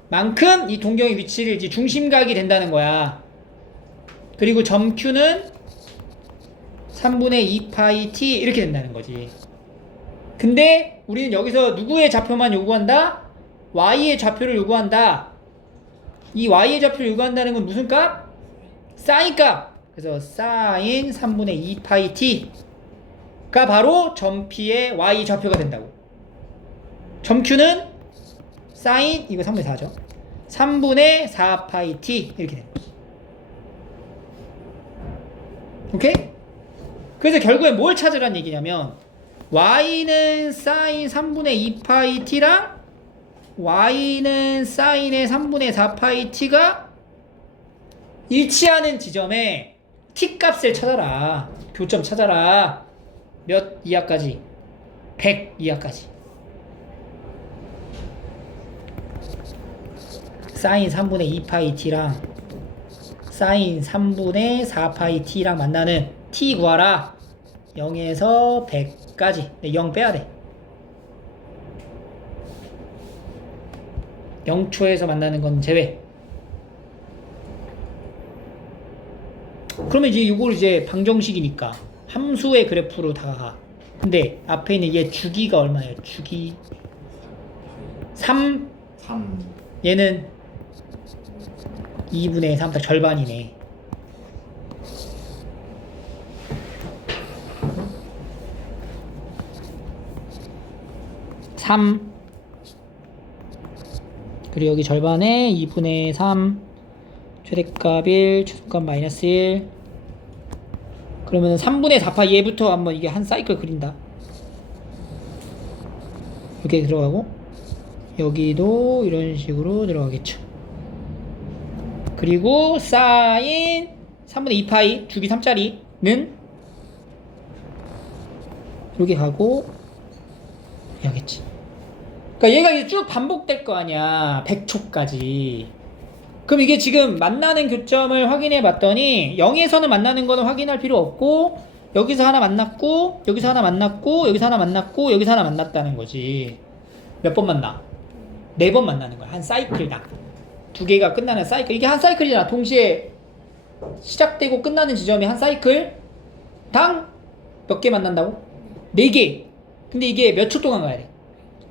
만큼 이 동경의 위치를 이제 중심각이 된다는 거야. 그리고 점 Q는 3분의 2파이 T 이렇게 된다는 거지. 근데 우리는 여기서 누구의 좌표만 요구한다? Y의 좌표를 요구한다. 이 Y의 좌표를 요구한다는 건 무슨 값? 사인 값. 그래서 사인 3분의 2파이 T가 바로 점 P의 Y 좌표가 된다고. 점 Q는 사인 이거 3분의 4죠. 3분의 4파이 T 이렇게 되는 거지. 오케이? 그래서 결국엔 뭘 찾으란 얘기냐면 Y는 사인 3분의 2파이 T랑 Y는 사인의 3분의 4파이 T가 일치하는 지점에 t값을 찾아라. 교점 찾아라. 몇 이하까지? 100 이하까지. 사인 3분의 2파이 t랑 사인 3분의 4파이 t랑 만나는 t 구하라. 0에서 100까지. 0 빼야 돼. 0초에서 만나는 건 제외. 그러면 이제 이걸 이제 방정식이니까 함수의 그래프로 다가가. 근데 앞에 있는 얘 주기가 얼마예요? 주기 3. 3. 얘는 2분의 3, 딱 절반이네. (3) 그리고 여기 절반에 2분의 3 최대값 1 최소값 마이너스 1. 그러면 3분의 4파 얘부터 한번 이게 한 사이클 그린다. 이렇게 들어가고 여기도 이런 식으로 들어가겠죠. 그리고 사인 3분의 2파이 주기 3짜리는 이렇게 가고 이렇게 하겠지. 그러니까 얘가 이제 쭉 반복될 거 아니야. 100초까지. 그럼 이게 지금 만나는 교점을 확인해 봤더니 0에서는 만나는 거는 확인할 필요 없고 여기서 하나 만났고 여기서 하나 만났고 여기서 하나 만났고 여기서 하나 만났다는 거지. 몇 번 만나? 4번 만나는 거야. 한 사이클당. 두 개가 끝나는 사이클. 이게 한 사이클이잖아. 동시에 시작되고 끝나는 지점이 한 사이클 당 몇 개 만난다고? 4개. 근데 이게 몇 초 동안 가야 돼?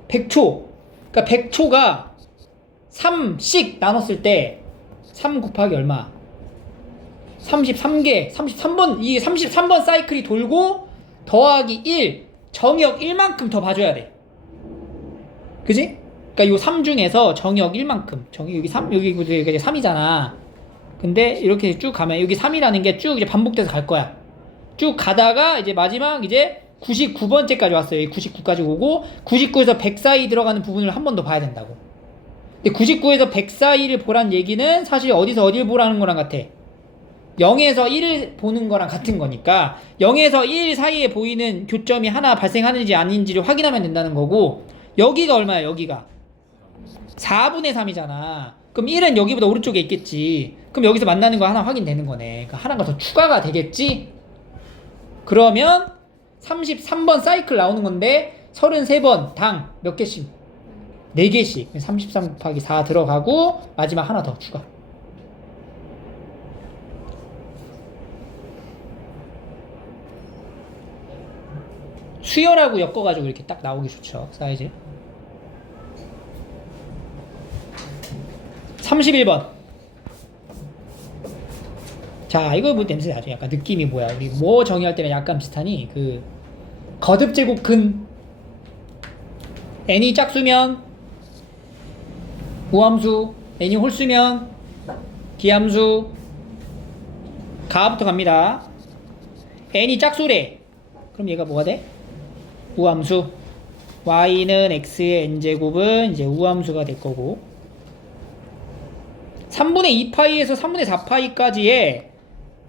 100초. 그러니까 100초가 3씩 나눴을 때 3 곱하기 얼마? 33개. 33번. 이 33번 사이클이 돌고 더하기 1. 정역 1만큼 더 봐줘야 돼. 그지? 그러니까 요 3 중에서 정역 1만큼. 여기 3, 여기 이제 3이잖아. 근데 이렇게 쭉 가면 여기 3이라는 게 쭉 이제 반복돼서 갈 거야. 쭉 가다가 이제 마지막 이제 99번째까지 왔어요. 여기 99까지 오고 99에서 100 사이 들어가는 부분을 한 번 더 봐야 된다고. 근데 99에서 100 사이를 보란 얘기는 사실 어디서 어딜 보라는 거랑 같아. 0에서 1을 보는 거랑 같은 거니까 0에서 1 사이에 보이는 교점이 하나 발생하는지 아닌지를 확인하면 된다는 거고 여기가 얼마야? 여기가 4분의 3이잖아. 그럼 1은 여기보다 오른쪽에 있겠지. 그럼 여기서 만나는 거 하나 확인되는 거네. 그러니까 하나가 더 추가가 되겠지? 그러면 33번 사이클 나오는 건데 33번 당 몇 개씩? 4개씩. 33 곱하기 4 들어가고 마지막 하나 더 추가. 수열하고 엮어가지고 이렇게 딱 나오기 좋죠. 사이즈. 31번. 자, 이거 뭐 냄새 나죠? 약간 느낌이 뭐야? 우리 뭐 정의할 때는 약간 비슷하니? 그 거듭 제곱 근 n이 짝수면 우함수, n이 홀수면 기함수. 가부터 갑니다. n이 짝수래. 그럼 얘가 뭐가 돼? 우함수. y는 x의 n제곱은 이제 우함수가 될 거고 3분의 2파이에서 3분의 4파이까지의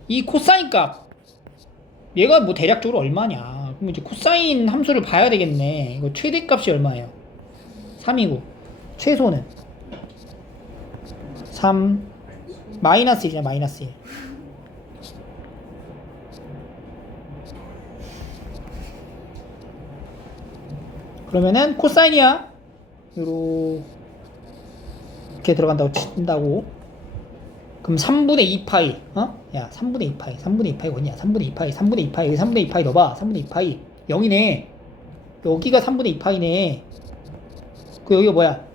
이 코사인 값 얘가 뭐 대략적으로 얼마냐. 그럼 이제 코사인 함수를 봐야 되겠네. 이거 최대값이 얼마예요? 3이고 최소는 3 마이너스 1이잖아. 마이너스 1. 그러면은 코사인이야 이렇게 들어간다고 친다고. 그럼 3분의 2파이 야 3분의 2파이 3분의 2파이 어디냐. 3분의 2파이 3분의 2파이 여기 3분의 2파이 넣어봐. 3분의 2파이 0이네. 여기가 3분의 2파이네. 그 여기가 뭐야.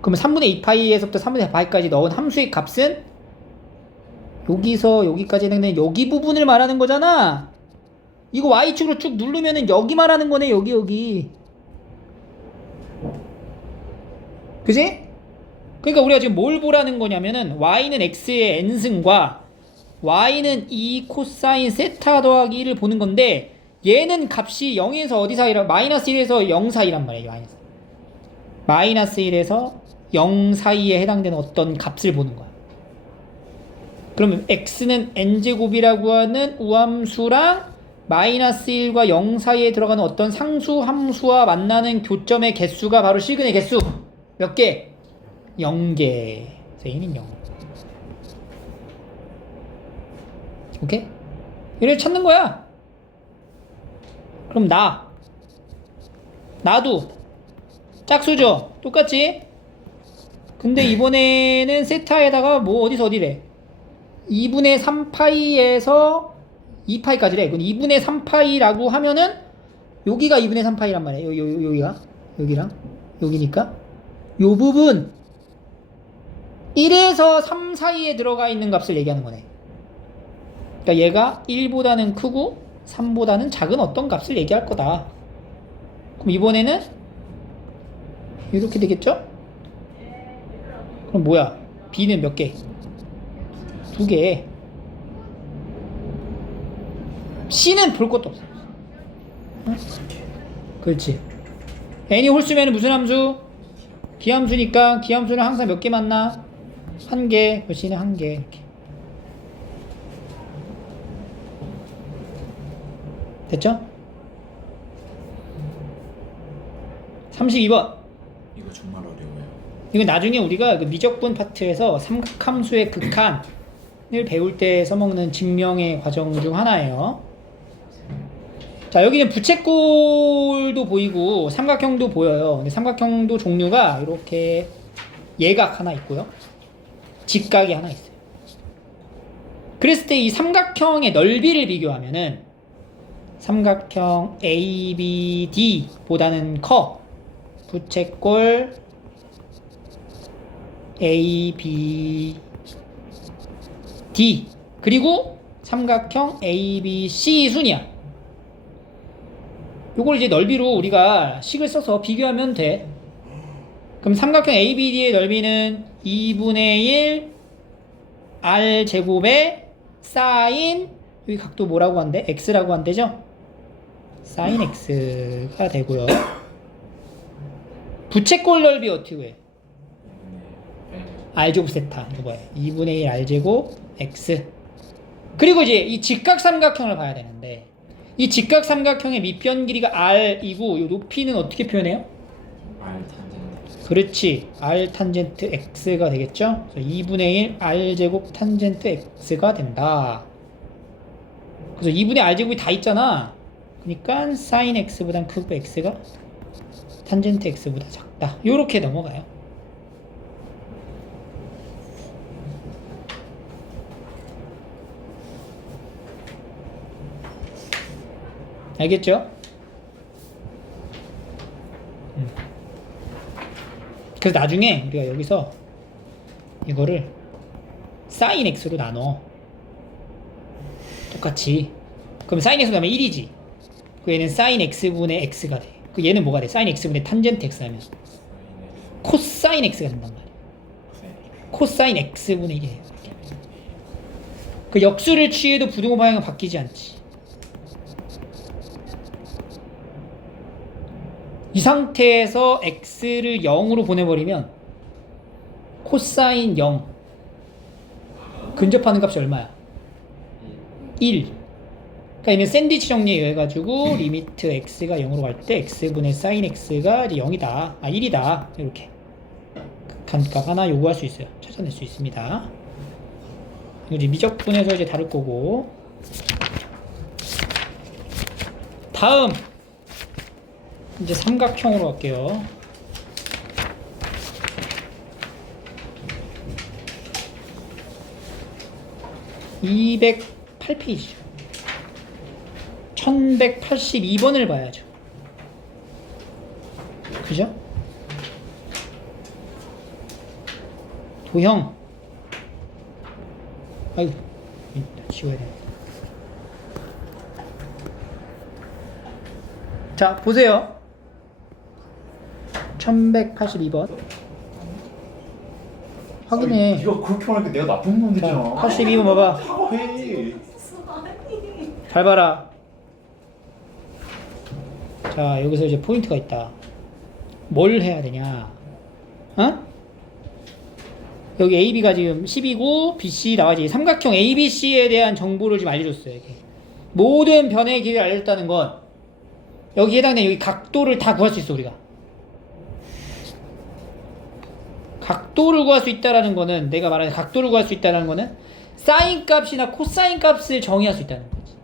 그러면 3분의 2파이에서부터 3분의 4파이까지 넣은 함수의 값은 여기서 여기까지 해당되는 여기 부분을 말하는 거잖아. 이거 Y축으로 쭉 누르면은 여기 말하는 거네. 여기 그지? 그러니까 우리가 지금 뭘 보라는 거냐면은 Y는 X의 N승과 Y는 2 코사인 세타 더하기 1을 보는 건데 얘는 값이 0에서 어디 사이라 마이너스 1에서 0 사이란 말이에요. 마이너스 1에서 0 사이에 해당되는 어떤 값을 보는 거야. 그러면 x는 n제곱이라고 하는 우함수랑 마이너스 1과 0 사이에 들어가는 어떤 상수 함수와 만나는 교점의 개수가 바로 시그널 개수 몇 개? 0개. 그래서 a는 0. 오케이? 얘를 찾는 거야. 그럼 나도 짝수죠. 똑같지? 근데 이번에는 세타에다가 뭐 어디서 어디래? 2분의 3파이에서 2파이까지래. 그럼 2분의 3파이라고 하면은 여기가 2분의 3파이란 말이야. 여기가 여기랑 여기니까 요 부분 1에서 3 사이에 들어가 있는 값을 얘기하는 거네. 그러니까 얘가 1보다는 크고 3보다는 작은 어떤 값을 얘기할 거다. 그럼 이번에는 이렇게 되겠죠? 그럼 뭐야? b는 몇 개? 2개. c는 볼 것도 없어. 응? 그렇지. n이 홀수면 무슨 함수? 기함수니까 기함수는 항상 몇 개 만나? 1개. 그 c는 1개. 이렇게. 됐죠? 32번. 이거 정말 어려워요. 이거 나중에 우리가 그 미적분 파트에서 삼각함수의 극한을 배울 때 써먹는 증명의 과정 중 하나예요. 자, 여기는 부채꼴도 보이고 삼각형도 보여요. 근데 삼각형도 종류가 이렇게 예각 하나 있고요. 직각이 하나 있어요. 그랬을 때 이 삼각형의 넓이를 비교하면은 삼각형 ABD 보다는 커. 부채꼴 ABD 그리고 삼각형 ABC 순이야. 요걸 이제 넓이로 우리가 식을 써서 비교하면 돼. 그럼 삼각형 ABD의 넓이는 2분의 1 R 제곱에 사인 여기 각도 뭐라고 한대? X라고 한대죠? 사인 X가 되고요. 부채꼴 넓이 어떻게 해? R제곱 세타 누구야? 2분의 1 R제곱 X. 그리고 이제 이 직각삼각형을 봐야 되는데 이 직각삼각형의 밑변 길이가 R이고 이 높이는 어떻게 표현해요? R 탄젠트. 그렇지. R 탄젠트 X가 되겠죠? 그래서 2분의 1 R제곱 탄젠트 X가 된다. 그래서 2분의 R제곱이 다 있잖아. 그러니까 사인 X보단 크고 X가 탄젠트 X보다 작다. 요렇게 넘어가요. 알겠죠? 그래서 나중에 우리가 여기서 이거를 사인 X로 나눠. 똑같이. 그럼 사인 X로 하면 1이지. 그 얘는 사인 X분의 X가 돼. 그 얘는 뭐가 돼? 사인 X분의 탄젠트 X 하면 코사인 X가 된단 말이야. 코사인 X분의 1이에요. 그 역수를 취해도 부등호 방향은 바뀌지 않지. 이 상태에서 x를 0으로 보내버리면 코사인 0 근접하는 값이 얼마야? 1. 그러니까 얘는 샌드위치 정리에 의해 가지고 리미트 x가 0으로 갈 때 x분의 사인 x가 0이다. 1이다. 이렇게 극한값 하나 요구할 수 있어요. 찾아낼 수 있습니다. 이거 이제 미적분에서 이제 다룰 거고. 다음 이제 삼각형으로 갈게요. (208페이지) 1182번을 봐야죠. 그죠? 도형. 아유, 지워야 돼. 자, 보세요. 1182번. 확인해. 네가 그렇게 말하니까 내가 나쁜 놈 되잖아. 82번 봐봐. 사과해. 잘 봐라. 자, 여기서 이제 포인트가 있다. 뭘 해야 되냐? 어? 여기 AB가 지금 10이고 BC 나와야지. 삼각형 ABC에 대한 정보를 지금 알려줬어요. 이게. 모든 변의 길이를 알려줬다는 건 여기 해당되는 여기 각도를 다 구할 수 있어 우리가. 각도를 구할 수 있다라는 거는 내가 말하는 각도를 구할 수 있다라는 거는 사인 값이나 코사인 값을 정의할 수 있다는 거지.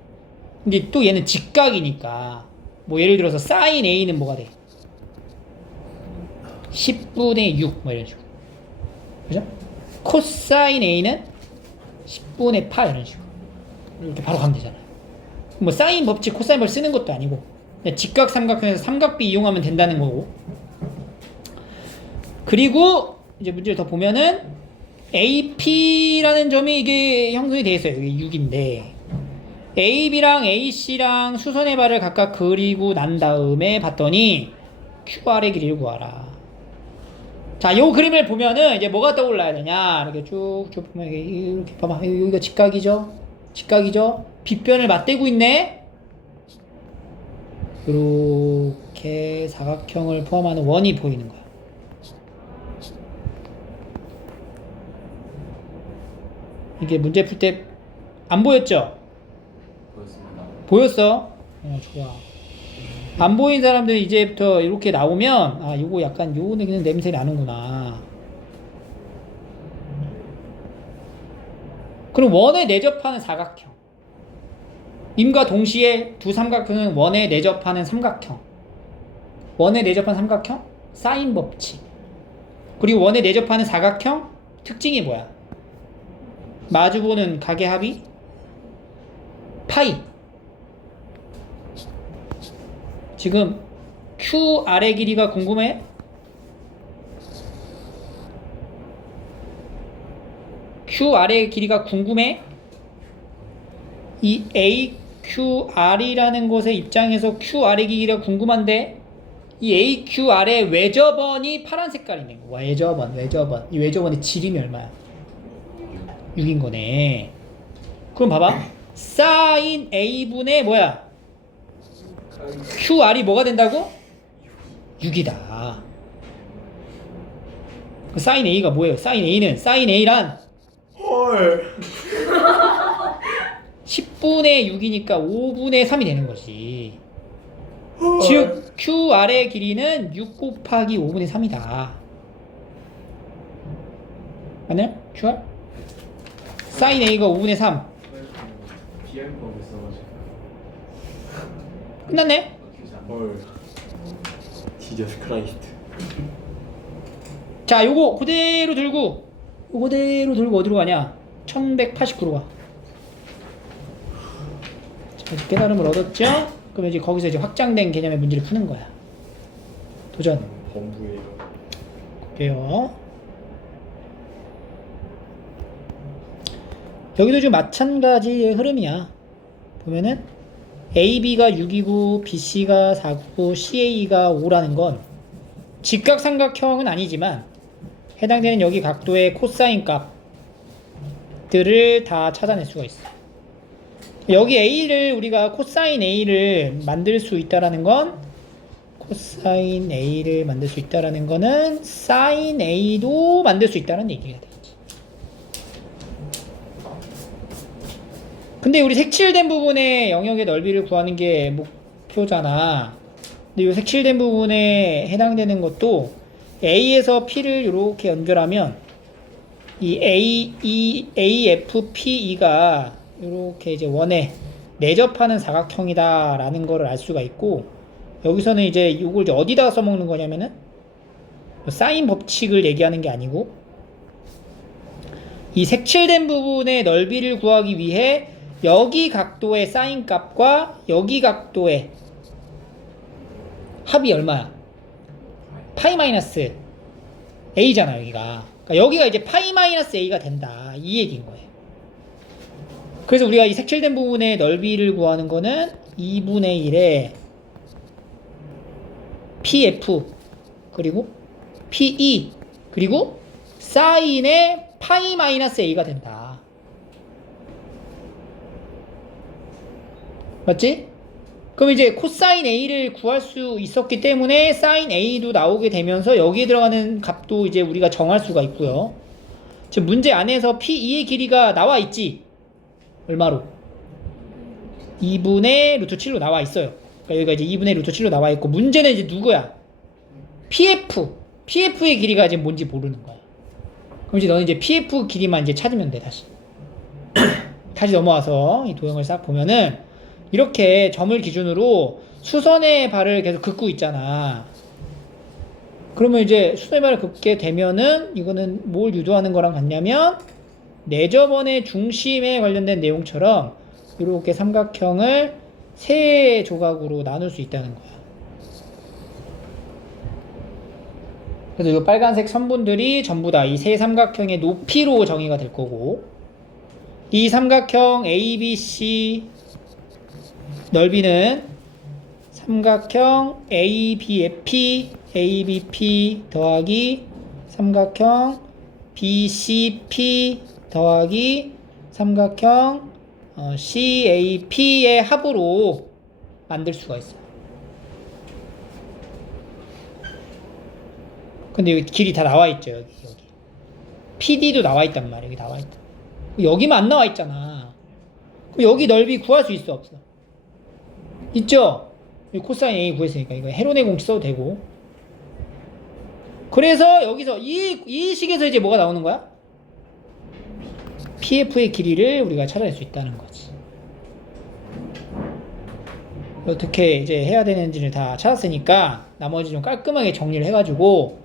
근데 또 얘는 직각이니까 뭐 예를 들어서 사인 A는 뭐가 돼? 10분의 6 뭐 이런 식으로. 그죠? 코사인 A는 10분의 8 이런 식으로. 이렇게 바로 가면 되잖아요. 뭐 사인 법칙, 코사인 법칙 쓰는 것도 아니고 그냥 직각 삼각형에서 삼각비 이용하면 된다는 거고. 그리고 이제 문제를 더 보면은 AP라는 점이 이게 형성이 되어 있어요. 여기 6인데 AB랑 AC랑 수선의 발을 각각 그리고 난 다음에 봤더니 QR의 길이를 구하라. 자, 요 그림을 보면은 이제 뭐가 떠올라야 되냐? 이렇게 쭉쭉 보면 이렇게 봐봐. 여기가 직각이죠? 직각이죠? 빗변을 맞대고 있네? 이렇게 사각형을 포함하는 원이 보이는 거야. 이게 문제 풀 때 안 보였죠? 보였습니다. 보였어? 좋아. 안 보인 사람들은 이제부터 이렇게 나오면 아 요거 약간 요 냄새 나는구나. 그럼 원에 내접하는 사각형 임과 동시에 두 삼각형은 원에 내접하는 삼각형 원에 내접하는 삼각형 사인 법칙 그리고 원에 내접하는 사각형 특징이 뭐야? 마주보는 각의 합이 파이. 지금 QR의 길이가 궁금해? QR의 길이가 궁금해? 이 AQR이라는 곳의 입장에서 QR의 길이가 궁금한데 이 AQR의 외접원이 파란 색깔이네. 외접원. 이 외접원의 지름이 얼마야? 6인 거네. 그럼 봐봐. 사인 A분의 뭐야? QR이 뭐가 된다고? 6이다. 사인 A가 뭐예요? 사인 A란 헐. 10분의 6이니까 5분의 3이 되는 거지. 즉 QR의 길이는 6 곱하기 5분의 3이다. 맞나요? QR? 사인 A가 5분의 3. 비행법을 써가지고. 끝났네? 헐. 지저스 크라이스트. 자, 요거 그대로 들고 어디로 가냐? 1189로 가. 자, 이제 깨달음을 얻었죠? 그럼 이제 거기서 이제 확장된 개념의 문제를 푸는 거야. 도전. 범부예요. 볼게요. 여기도 지금 마찬가지의 흐름이야. 보면은 AB가 6이고 BC가 4고 CA가 5라는 건 직각삼각형은 아니지만 해당되는 여기 각도의 코사인 값들을 다 찾아낼 수가 있어. 여기 A를 우리가 코사인 A를 만들 수 있다라는 건 코사인 A를 만들 수 있다라는 거는 사인 A도 만들 수 있다는 얘기가 되겠지. 근데 우리 색칠된 부분의 영역의 넓이를 구하는 게 목표잖아. 근데 이 색칠된 부분에 해당되는 것도 A에서 P를 이렇게 연결하면 이 AFPE가 이렇게 이제 원에 내접하는 사각형이다라는 거를 알 수가 있고, 여기서는 이제 이걸 이제 어디다가 써먹는 거냐면은 사인 법칙을 얘기하는 게 아니고 이 색칠된 부분의 넓이를 구하기 위해 여기 각도의 사인 값과 여기 각도의 합이 얼마야? 파이 마이너스 A잖아 여기가. 그러니까 여기가 이제 파이 마이너스 A가 된다 이 얘기인 거예요. 그래서 우리가 이 색칠된 부분의 넓이를 구하는 거는 2분의 1에 PF 그리고 PE 그리고 사인의 파이 마이너스 A가 된다. 맞지? 그럼 이제 코사인 A를 구할 수 있었기 때문에 사인 A도 나오게 되면서 여기에 들어가는 값도 이제 우리가 정할 수가 있고요. 지금 문제 안에서 P2의 길이가 나와 있지. 얼마로? 2분의 루트 7로 나와 있어요. 그러니까 여기가 이제 2분의 루트 7로 나와 있고, 문제는 이제 누구야? PF의 길이가 지금 뭔지 모르는 거야. 그럼 이제 너는 이제 PF 길이만 이제 찾으면 돼, 다시. 다시 넘어와서 이 도형을 싹 보면은 이렇게 점을 기준으로 수선의 발을 계속 긋고 있잖아. 그러면 이제 수선의 발을 긋게 되면은 이거는 뭘 유도하는 거랑 같냐면 내저번의 중심에 관련된 내용처럼 이렇게 삼각형을 세 조각으로 나눌 수 있다는 거야. 그래서 이 빨간색 선분들이 전부 다 이 세 삼각형의 높이로 정의가 될 거고, 이 삼각형 ABC 넓이는 삼각형 ABF, ABP 더하기 삼각형 BCP 더하기 삼각형 CAP의 합으로 만들 수가 있어요. 근데 여기 길이 다 나와 있죠. 여기. PD도 나와 있단 말이야. 여기 나와 있다. 여기만 안 나와 있잖아. 그럼 여기 넓이 구할 수 있어, 없어? 있죠? 코사인 A 구했으니까 이거 헤론의 공식 써도 되고. 그래서 여기서 이 식에서 이제 뭐가 나오는 거야? PF의 길이를 우리가 찾아낼 수 있다는 거지. 어떻게 이제 해야 되는지를 다 찾았으니까 나머지 좀 깔끔하게 정리를 해가지고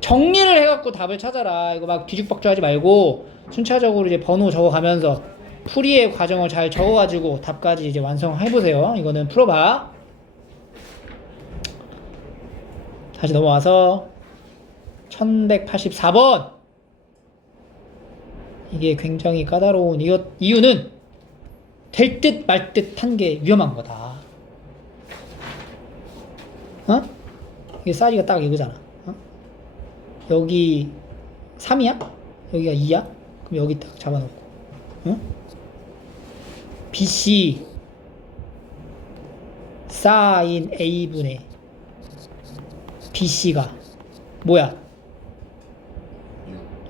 정리를 해갖고 답을 찾아라. 이거 막 뒤죽박죽 하지 말고 순차적으로 이제 번호 적어가면서 풀이의 과정을 잘 적어가지고 답까지 이제 완성해보세요. 이거는 풀어봐. 다시 넘어와서 1184번. 이게 굉장히 까다로운 이유는 될 듯 말 듯 한 게 위험한 거다. 이게 사이즈가 딱 이거잖아. 여기 3이야? 여기가 2야? 그럼 여기 딱 잡아놓고, BC 사인 A분의 BC가 뭐야?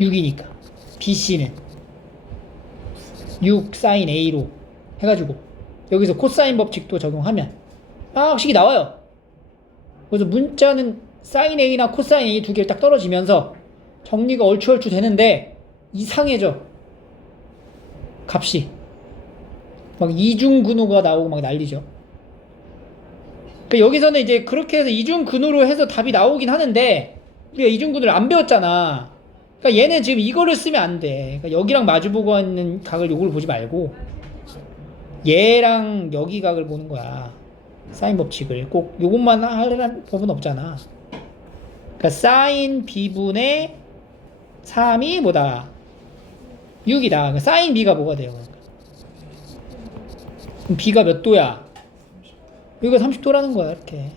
6이니까 BC는 6 사인 A로 해가지고 여기서 코사인 법칙도 적용하면 식이 나와요. 그래서 문자는 사인 A나 코사인 A 두 개를 딱 떨어지면서 정리가 얼추얼추 되는데 이상해져. 값이 막 이중근호가 나오고 막 난리죠. 그러니까 여기서는 이제 그렇게 해서 이중근호로 해서 답이 나오긴 하는데 우리가 이중근호를 안 배웠잖아. 그러니까 얘는 지금 이거를 쓰면 안 돼. 그러니까 여기랑 마주보고 있는 각을 요걸 보지 말고 얘랑 여기 각을 보는 거야. 사인 법칙을 꼭 요것만 하려는 법은 없잖아. 그러니까 사인 B분의 3이 뭐다? 6이다. 그러니까 사인 B가 뭐가 돼요? 그럼 B가 몇 도야? 여기가 30도라는 거야. 이렇게.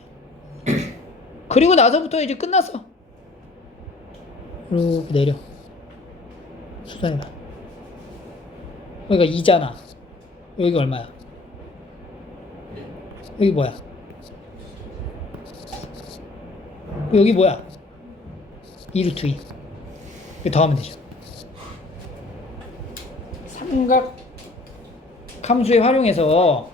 그리고 나서부터 이제 끝났어. 이렇게 내려. 수선해봐. 여기가 2잖아. 여기가 얼마야? 여기 뭐야? 여기 뭐야? 2루트 2. 이거 더하면 되죠. 삼각 함수에 활용해서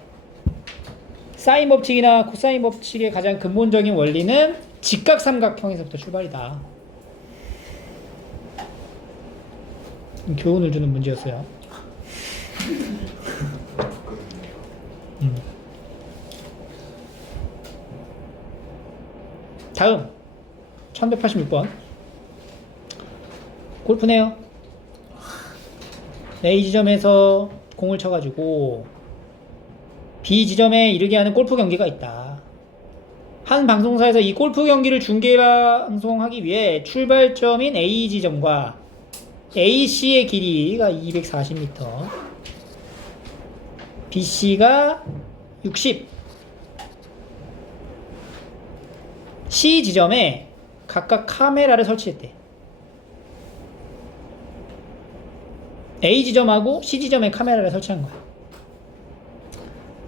사인 법칙이나 코사인 법칙의 가장 근본적인 원리는 직각삼각형에서부터 출발이다. 교훈을 주는 문제였어요. 다음 1186번 골프네요. A 지점에서 공을 쳐가지고 B 지점에 이르게 하는 골프 경기가 있다. 한 방송사에서 이 골프 경기를 중계 방송하기 위해 출발점인 A 지점과 AC의 길이가 240m, BC가 60, C 지점에 각각 카메라를 설치했대. A 지점하고 C 지점에 카메라를 설치한 거야.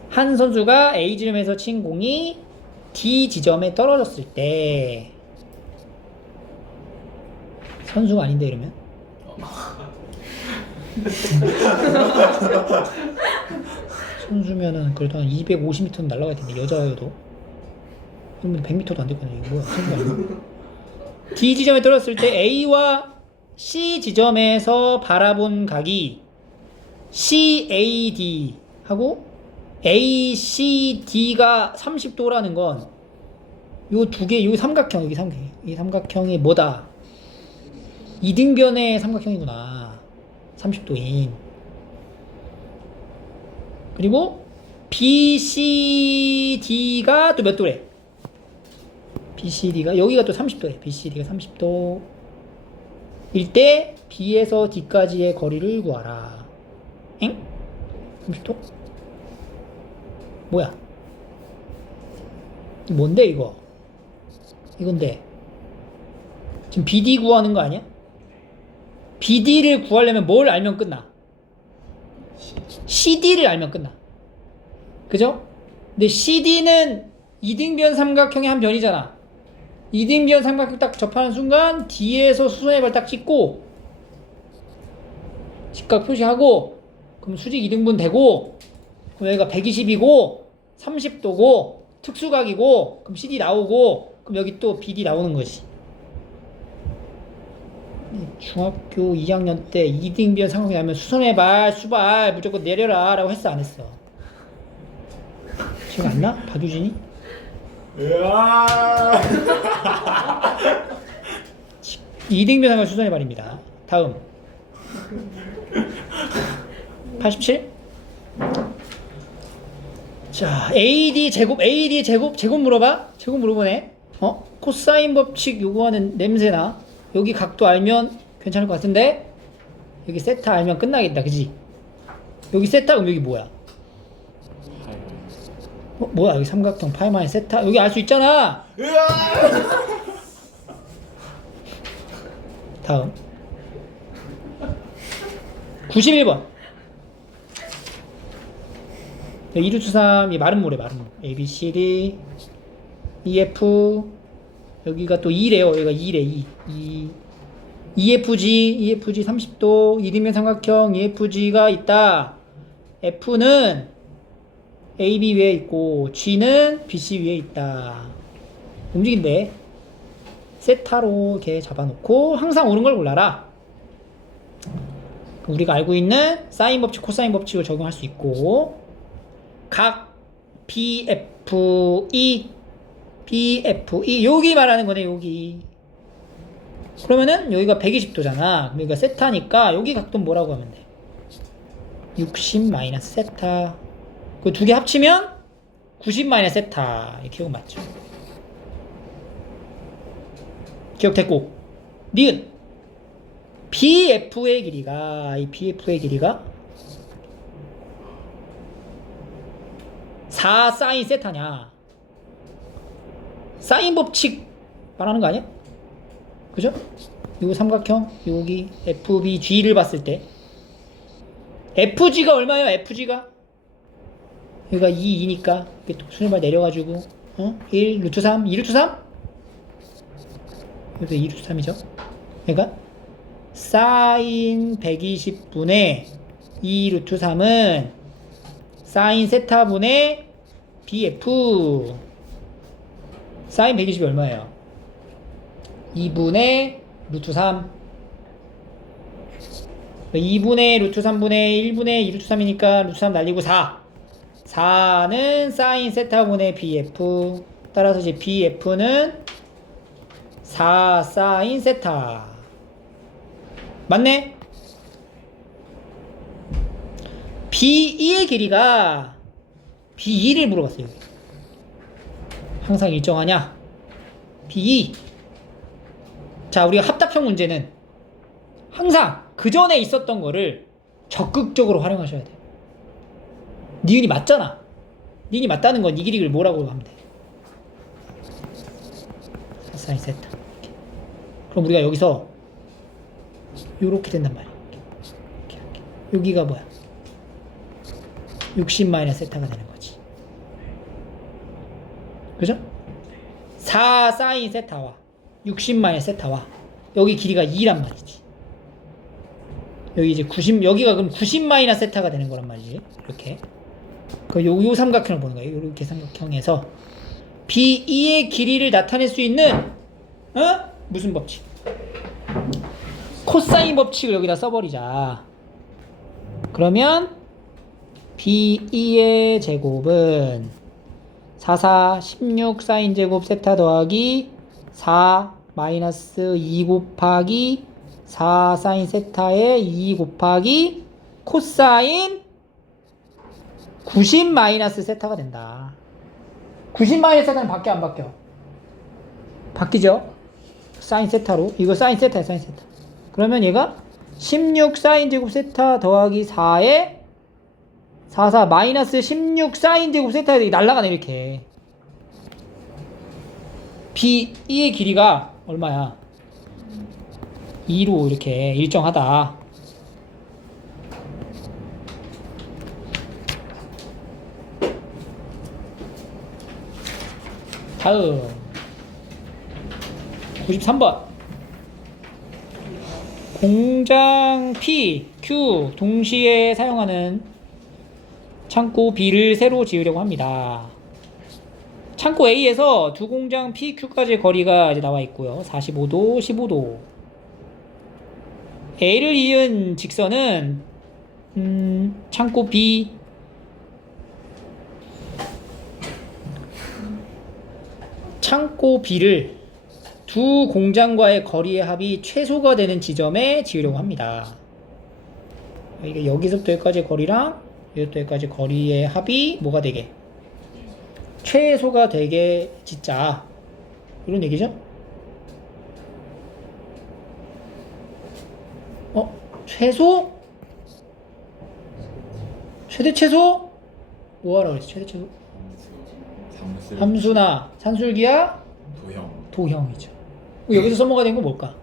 한 선수가 A 지점에서 친 공이 D 지점에 떨어졌을 때 선수가 아닌데 이러면 선수면은 그래도 한 250m는 날아갈 텐데 여자여도 그러면 100m도 안 됐거든요. 이거 뭐야? 선수 아니야? D 지점에 떨어졌을 때 A와 C 지점에서 바라본 각이 CAD 하고 ACD가 30도라는 건 요 두 개, 요 삼각형, 여기 삼각형, 이 삼각형이 뭐다? 이등변의 삼각형이구나. 30도인. 그리고 BCD가 또 몇 도래? BCD가 여기가 또 30도래. BCD가 30도. 일 때 B에서 D까지의 거리를 구하라. 엥? 30도? 뭐야? 뭔데 이거? 이건데 지금 BD 구하는 거 아니야? BD를 구하려면 뭘 알면 끝나? CD를 알면 끝나. 그죠? 근데 CD는 이등변 삼각형의 한 변이잖아. 이등변 삼각형 딱 접하는 순간 D에서 수선의 딱 찍고 직각 표시하고 그럼 수직 이등분 되고 그럼 여기가 120이고 30도고 특수각이고 그럼 CD 나오고 그럼 여기 또 BD 나오는 거지. 중학교 2학년 때 이등변 삼각형이 나면 수선해봐 수발 무조건 내려라 라고 했어 안 했어? 기억 안 나? 박유진이? 으아. 이등변 삼각형 수선해발입니다. 다음 87? 자 AD 제곱 물어봐. 제곱 물어보네. 코사인 법칙 요구하는 냄새나. 여기 각도 알면 괜찮을 것 같은데 여기 세타 알면 끝나겠다. 그지? 여기 세타 그럼 여기 뭐야? 뭐야 여기 삼각형 파이마인 세타 여기 알 수 있잖아. 다음 91번 2루트3 이 마른 모래 A, B, C, D E, F 여기가 또 2래요. 여기가 2래 2 EFG 30도 이등변 삼각형 EFG가 있다. F는 AB 위에 있고 G는 BC 위에 있다. 움직인대. 세타로 이렇게 잡아놓고 항상 옳은 걸 골라라. 우리가 알고 있는 사인 법칙, 코사인 법칙을 적용할 수 있고 각 BFE 여기 말하는 거네. 여기 그러면은 여기가 120도잖아. 여기가 세타니까 여기 각도는 뭐라고 하면 돼? 60 마이너스 세타. 그 두 개 합치면 90 마이너스 세타. 이 기억 맞죠? 기억됐고 니은 BF의 길이가 이 BF의 길이가 4 사인 세타냐? 사인 법칙 말하는 거 아니야? 그죠? 요 삼각형 여기 FBG를 봤을 때 FG가 얼마예요? FG가 여기가 2니까 수렴발 내려가지고 1 루트 3 2 루트 3 여기서 2 루트 3이죠. 그러니까 사인 120분의 2 루트 3은 사인 세타분의 BF 사인 120이 얼마예요? 2분의 루트 3 2분의 루트 3분의 1분의 2 루트 3이니까 루트 3 날리고 4는 사인 세타분의 BF 따라서 이제 BF는 4 사인 세타 맞네? B2의 길이가 B2를 물어봤어요. 항상 일정하냐? B2 자 우리가 합답형 문제는 항상 그 전에 있었던 거를 적극적으로 활용하셔야 돼요. 니은이 맞잖아. 니은이 맞다는 건 이 길이를 뭐라고 하면 돼? 사인 세타. 그럼 우리가 여기서 요렇게 된단 말이야. 이렇게. 여기가 뭐야? 60 마이너스 세타가 되는 거지. 그죠? 4 사인 세타와 60 마이너스 세타와 여기 길이가 2란 말이지. 여기 이제 90 여기가 그럼 90 마이너스 세타가 되는 거란 말이지. 이렇게. 그 요 삼각형을 보는 거예요. 이렇게 삼각형에서 B2의 길이를 나타낼 수 있는 무슨 법칙? 코사인 법칙을 여기다 써버리자. 그러면 B2의 제곱은 16 사인 제곱 세타 더하기 4 마이너스 2 곱하기 4 사인 세타의 2 곱하기 코사인 90 마이너스 세타가 된다. 90 마이너스 세타는 바뀌어 안 바뀌어? 바뀌죠? 사인 세타로. 이거 사인 세타야, 사인 세타. 그러면 얘가 16 사인 제곱 세타 더하기 4에 4 마이너스 16 사인 제곱 세타에 날라가네. 이렇게 B2의 길이가 얼마야? 2로 이렇게 일정하다. 다음 93번 공장 P, Q 동시에 사용하는 창고 B를 새로 지으려고 합니다. 창고 A에서 두 공장 P, Q까지의 거리가 이제 나와 있고요. 45도, 15도. A를 이은 직선은 창고 B 창고 B를 두 공장과의 거리의 합이 최소가 되는 지점에 지으려고 합니다. 이게 여기서부터 여기까지 거리랑 여기서부터 여기까지 거리의 합이 뭐가 되게? 최소가 되게 짓자. 이런 얘기죠? 최소? 최대 최소? 뭐하라고 그랬지? 최대 최소? 함수나 산술기야? 도형이죠. 여기서 써먹어야 되는 건 뭘까?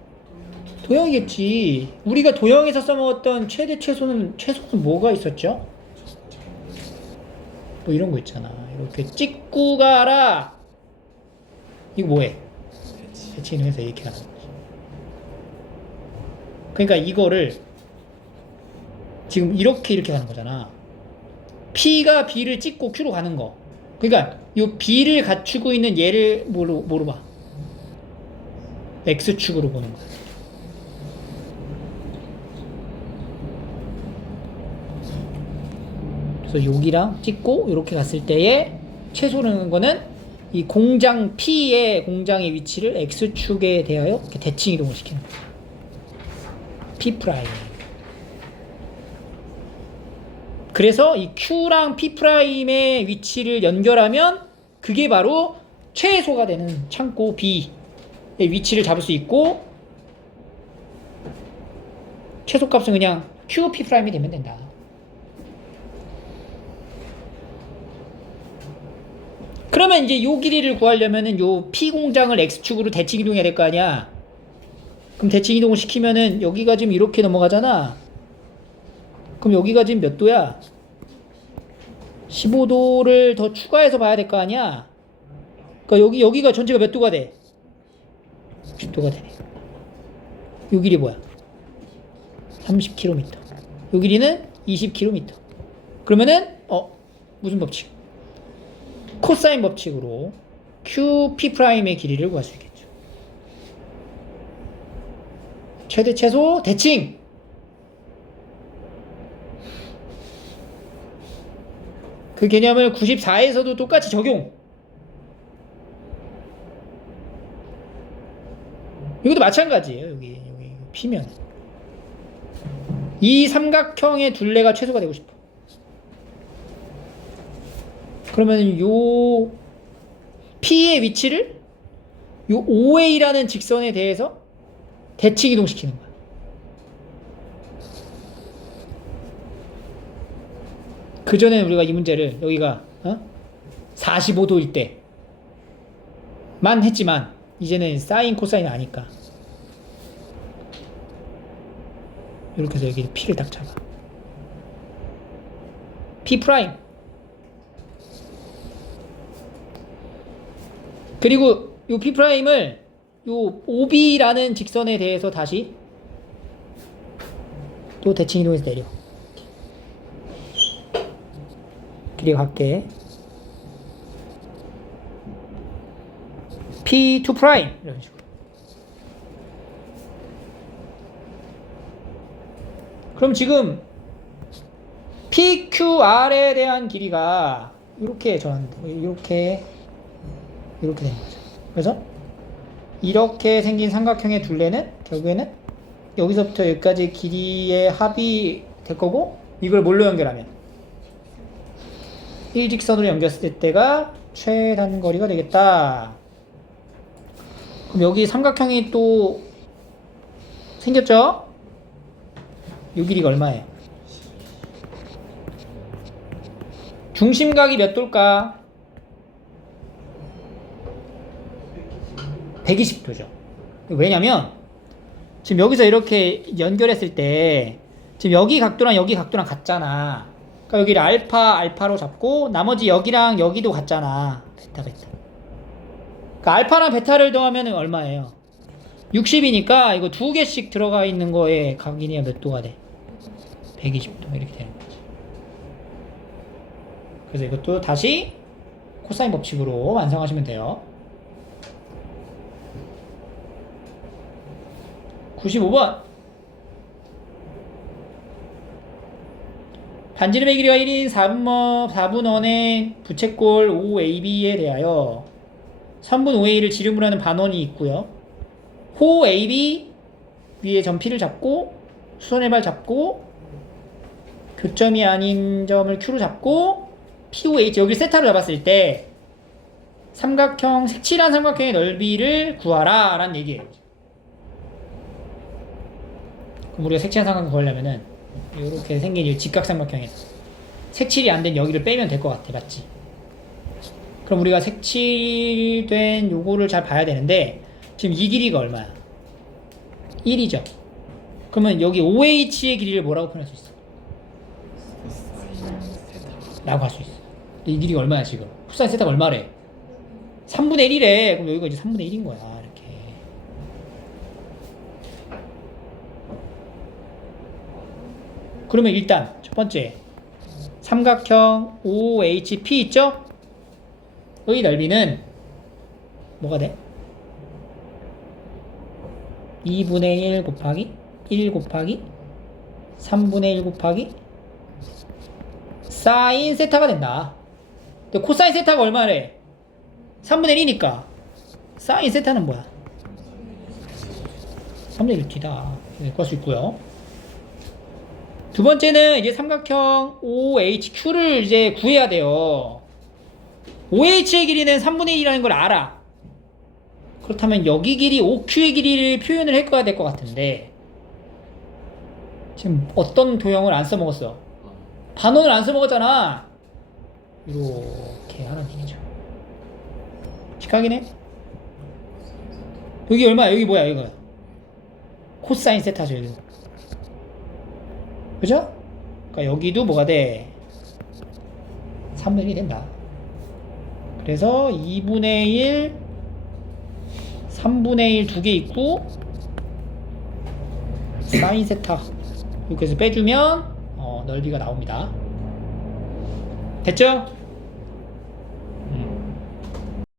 도형이겠지. 우리가 도형에서 써먹었던 최대 최소는 뭐가 있었죠? 뭐 이런 거 있잖아. 이렇게 찍고 가라. 이거 뭐해? 대치 이동해서 이렇게 하는 거지. 그러니까 이거를 지금 이렇게 가는 거잖아. P가 B를 찍고 Q로 가는 거. 그러니까 이 B를 갖추고 있는 얘를 뭐로 봐? X축으로 보는 거야. 그래서 여기랑 찍고 이렇게 갔을 때의 최소라는 거는 이 공장 P의 공장의 위치를 X축에 대하여 이렇게 대칭 이동을 시키는 거야. P'. 그래서 이 Q랑 P'의 위치를 연결하면 그게 바로 최소가 되는 창고 B의 위치를 잡을 수 있고 최소값은 그냥 Q, P'이 되면 된다. 그러면 이제 요 길이를 구하려면은 요 P 공장을 X축으로 대칭 이동해야 될 거 아니야. 그럼 대칭 이동을 시키면은 여기가 지금 이렇게 넘어가잖아. 그럼 여기가 지금 몇 도야? 15도를 더 추가해서 봐야 될 거 아니야? 그러니까 여기가 전체가 몇 도가 돼? 60도가 되네. 요 길이 뭐야? 30km. 요 길이는 20km. 그러면은 무슨 법칙? 코사인 법칙으로 QP'의 길이를 구할 수 있겠죠. 최대 최소 대칭. 그 개념을 94에서도 똑같이 적용. 이것도 마찬가지예요. 여기 P면 이 삼각형의 둘레가 최소가 되고 싶어. 그러면 요 P의 위치를 요 OA라는 직선에 대해서 대칭 이동시키는 거야. 그 전에 우리가 이 문제를 여기가 45도일 때만 했지만 이제는 사인 코사인 아니까 이렇게 해서 여기 P를 딱 잡아. P'. 그리고 요 P'을 요 OB라는 직선에 대해서 다시 또 대칭 이동해서 내려. 길이가 같게 P2 프라임 이런 식으로. 그럼 지금 PQR에 대한 길이가 이렇게 전환돼. 이렇게 되는 거죠. 그래서 이렇게 생긴 삼각형의 둘레는 결국에는 여기서부터 여기까지 길이의 합이 될 거고, 이걸 뭘로 연결하면 일직선으로 연결했을 때가 최단거리가 되겠다. 그럼 여기 삼각형이 또 생겼죠? 이 길이가 얼마예요? 중심각이 몇 도일까? 120도죠. 왜냐면 지금 여기서 이렇게 연결했을 때 지금 여기 각도랑 여기 각도랑 같잖아. 그러니까 여기를 알파로 잡고 나머지 여기랑 여기도 같잖아. 베타. 그러니까 알파랑 베타를 더하면 얼마예요? 60이니까 이거 두 개씩 들어가 있는 거에 각이니까 몇 도가 돼? 120도 이렇게 되는 거지. 그래서 이것도 다시 코사인 법칙으로 완성하시면 돼요. 95번. 반지름의 길이가 1인 4분원의 부채꼴 OAB에 대하여 3분 OA를 지름으로 하는 반원이 있고요. 호 AB 위에 점 P를 잡고 수선의 발 잡고 교점이 아닌 점을 Q로 잡고 POH 여기를 세타로 잡았을 때 삼각형 색칠한 삼각형의 넓이를 구하라 라는 얘기예요. 그럼 우리가 색칠한 삼각형 구하려면은 이렇게 생긴 이 직각삼각형에서 색칠이 안 된 여기를 빼면 될 것 같아. 맞지? 그럼 우리가 색칠된 요거를 잘 봐야 되는데 지금 이 길이가 얼마야? 1이죠. 그러면 여기 OH의 길이를 뭐라고 표현할 수 있어? 라고 할 수 있어. 근데 이 길이가 얼마야 지금? 코사인 세타가 얼마래? 3분의 1이래. 그럼 여기가 이제 3분의 1인 거야. 이렇게. 그러면 일단 첫 번째 삼각형 OHP 있죠? 의 넓이는 뭐가 돼? 2분의 1 곱하기 1 곱하기 3분의 1 곱하기 사인 세타가 된다. 근데 코사인 세타가 얼마래? 3분의 1이니까 사인 세타는 뭐야? 3분의 1 뒤다. 이렇게 구할 수 있고요. 두 번째는 이제 삼각형 OHQ를 이제 구해야 돼요. OH의 길이는 3분의 1이라는 걸 알아. 그렇다면 여기 길이 OQ의 길이를 표현을 해야 될 것 같은데 지금 어떤 도형을 안 써먹었어? 반원을 안 써먹었잖아. 이렇게 하는 얘기죠. 직각이네. 여기 얼마야? 여기 뭐야? 이거 코사인 세타죠. 이거. 그죠? 그러니까 여기도 뭐가 돼? 3분의 1이 된다. 그래서 2분의 1 3분의 1 두 개 있고 사인 세타 이렇게 해서 빼주면 넓이가 나옵니다. 됐죠?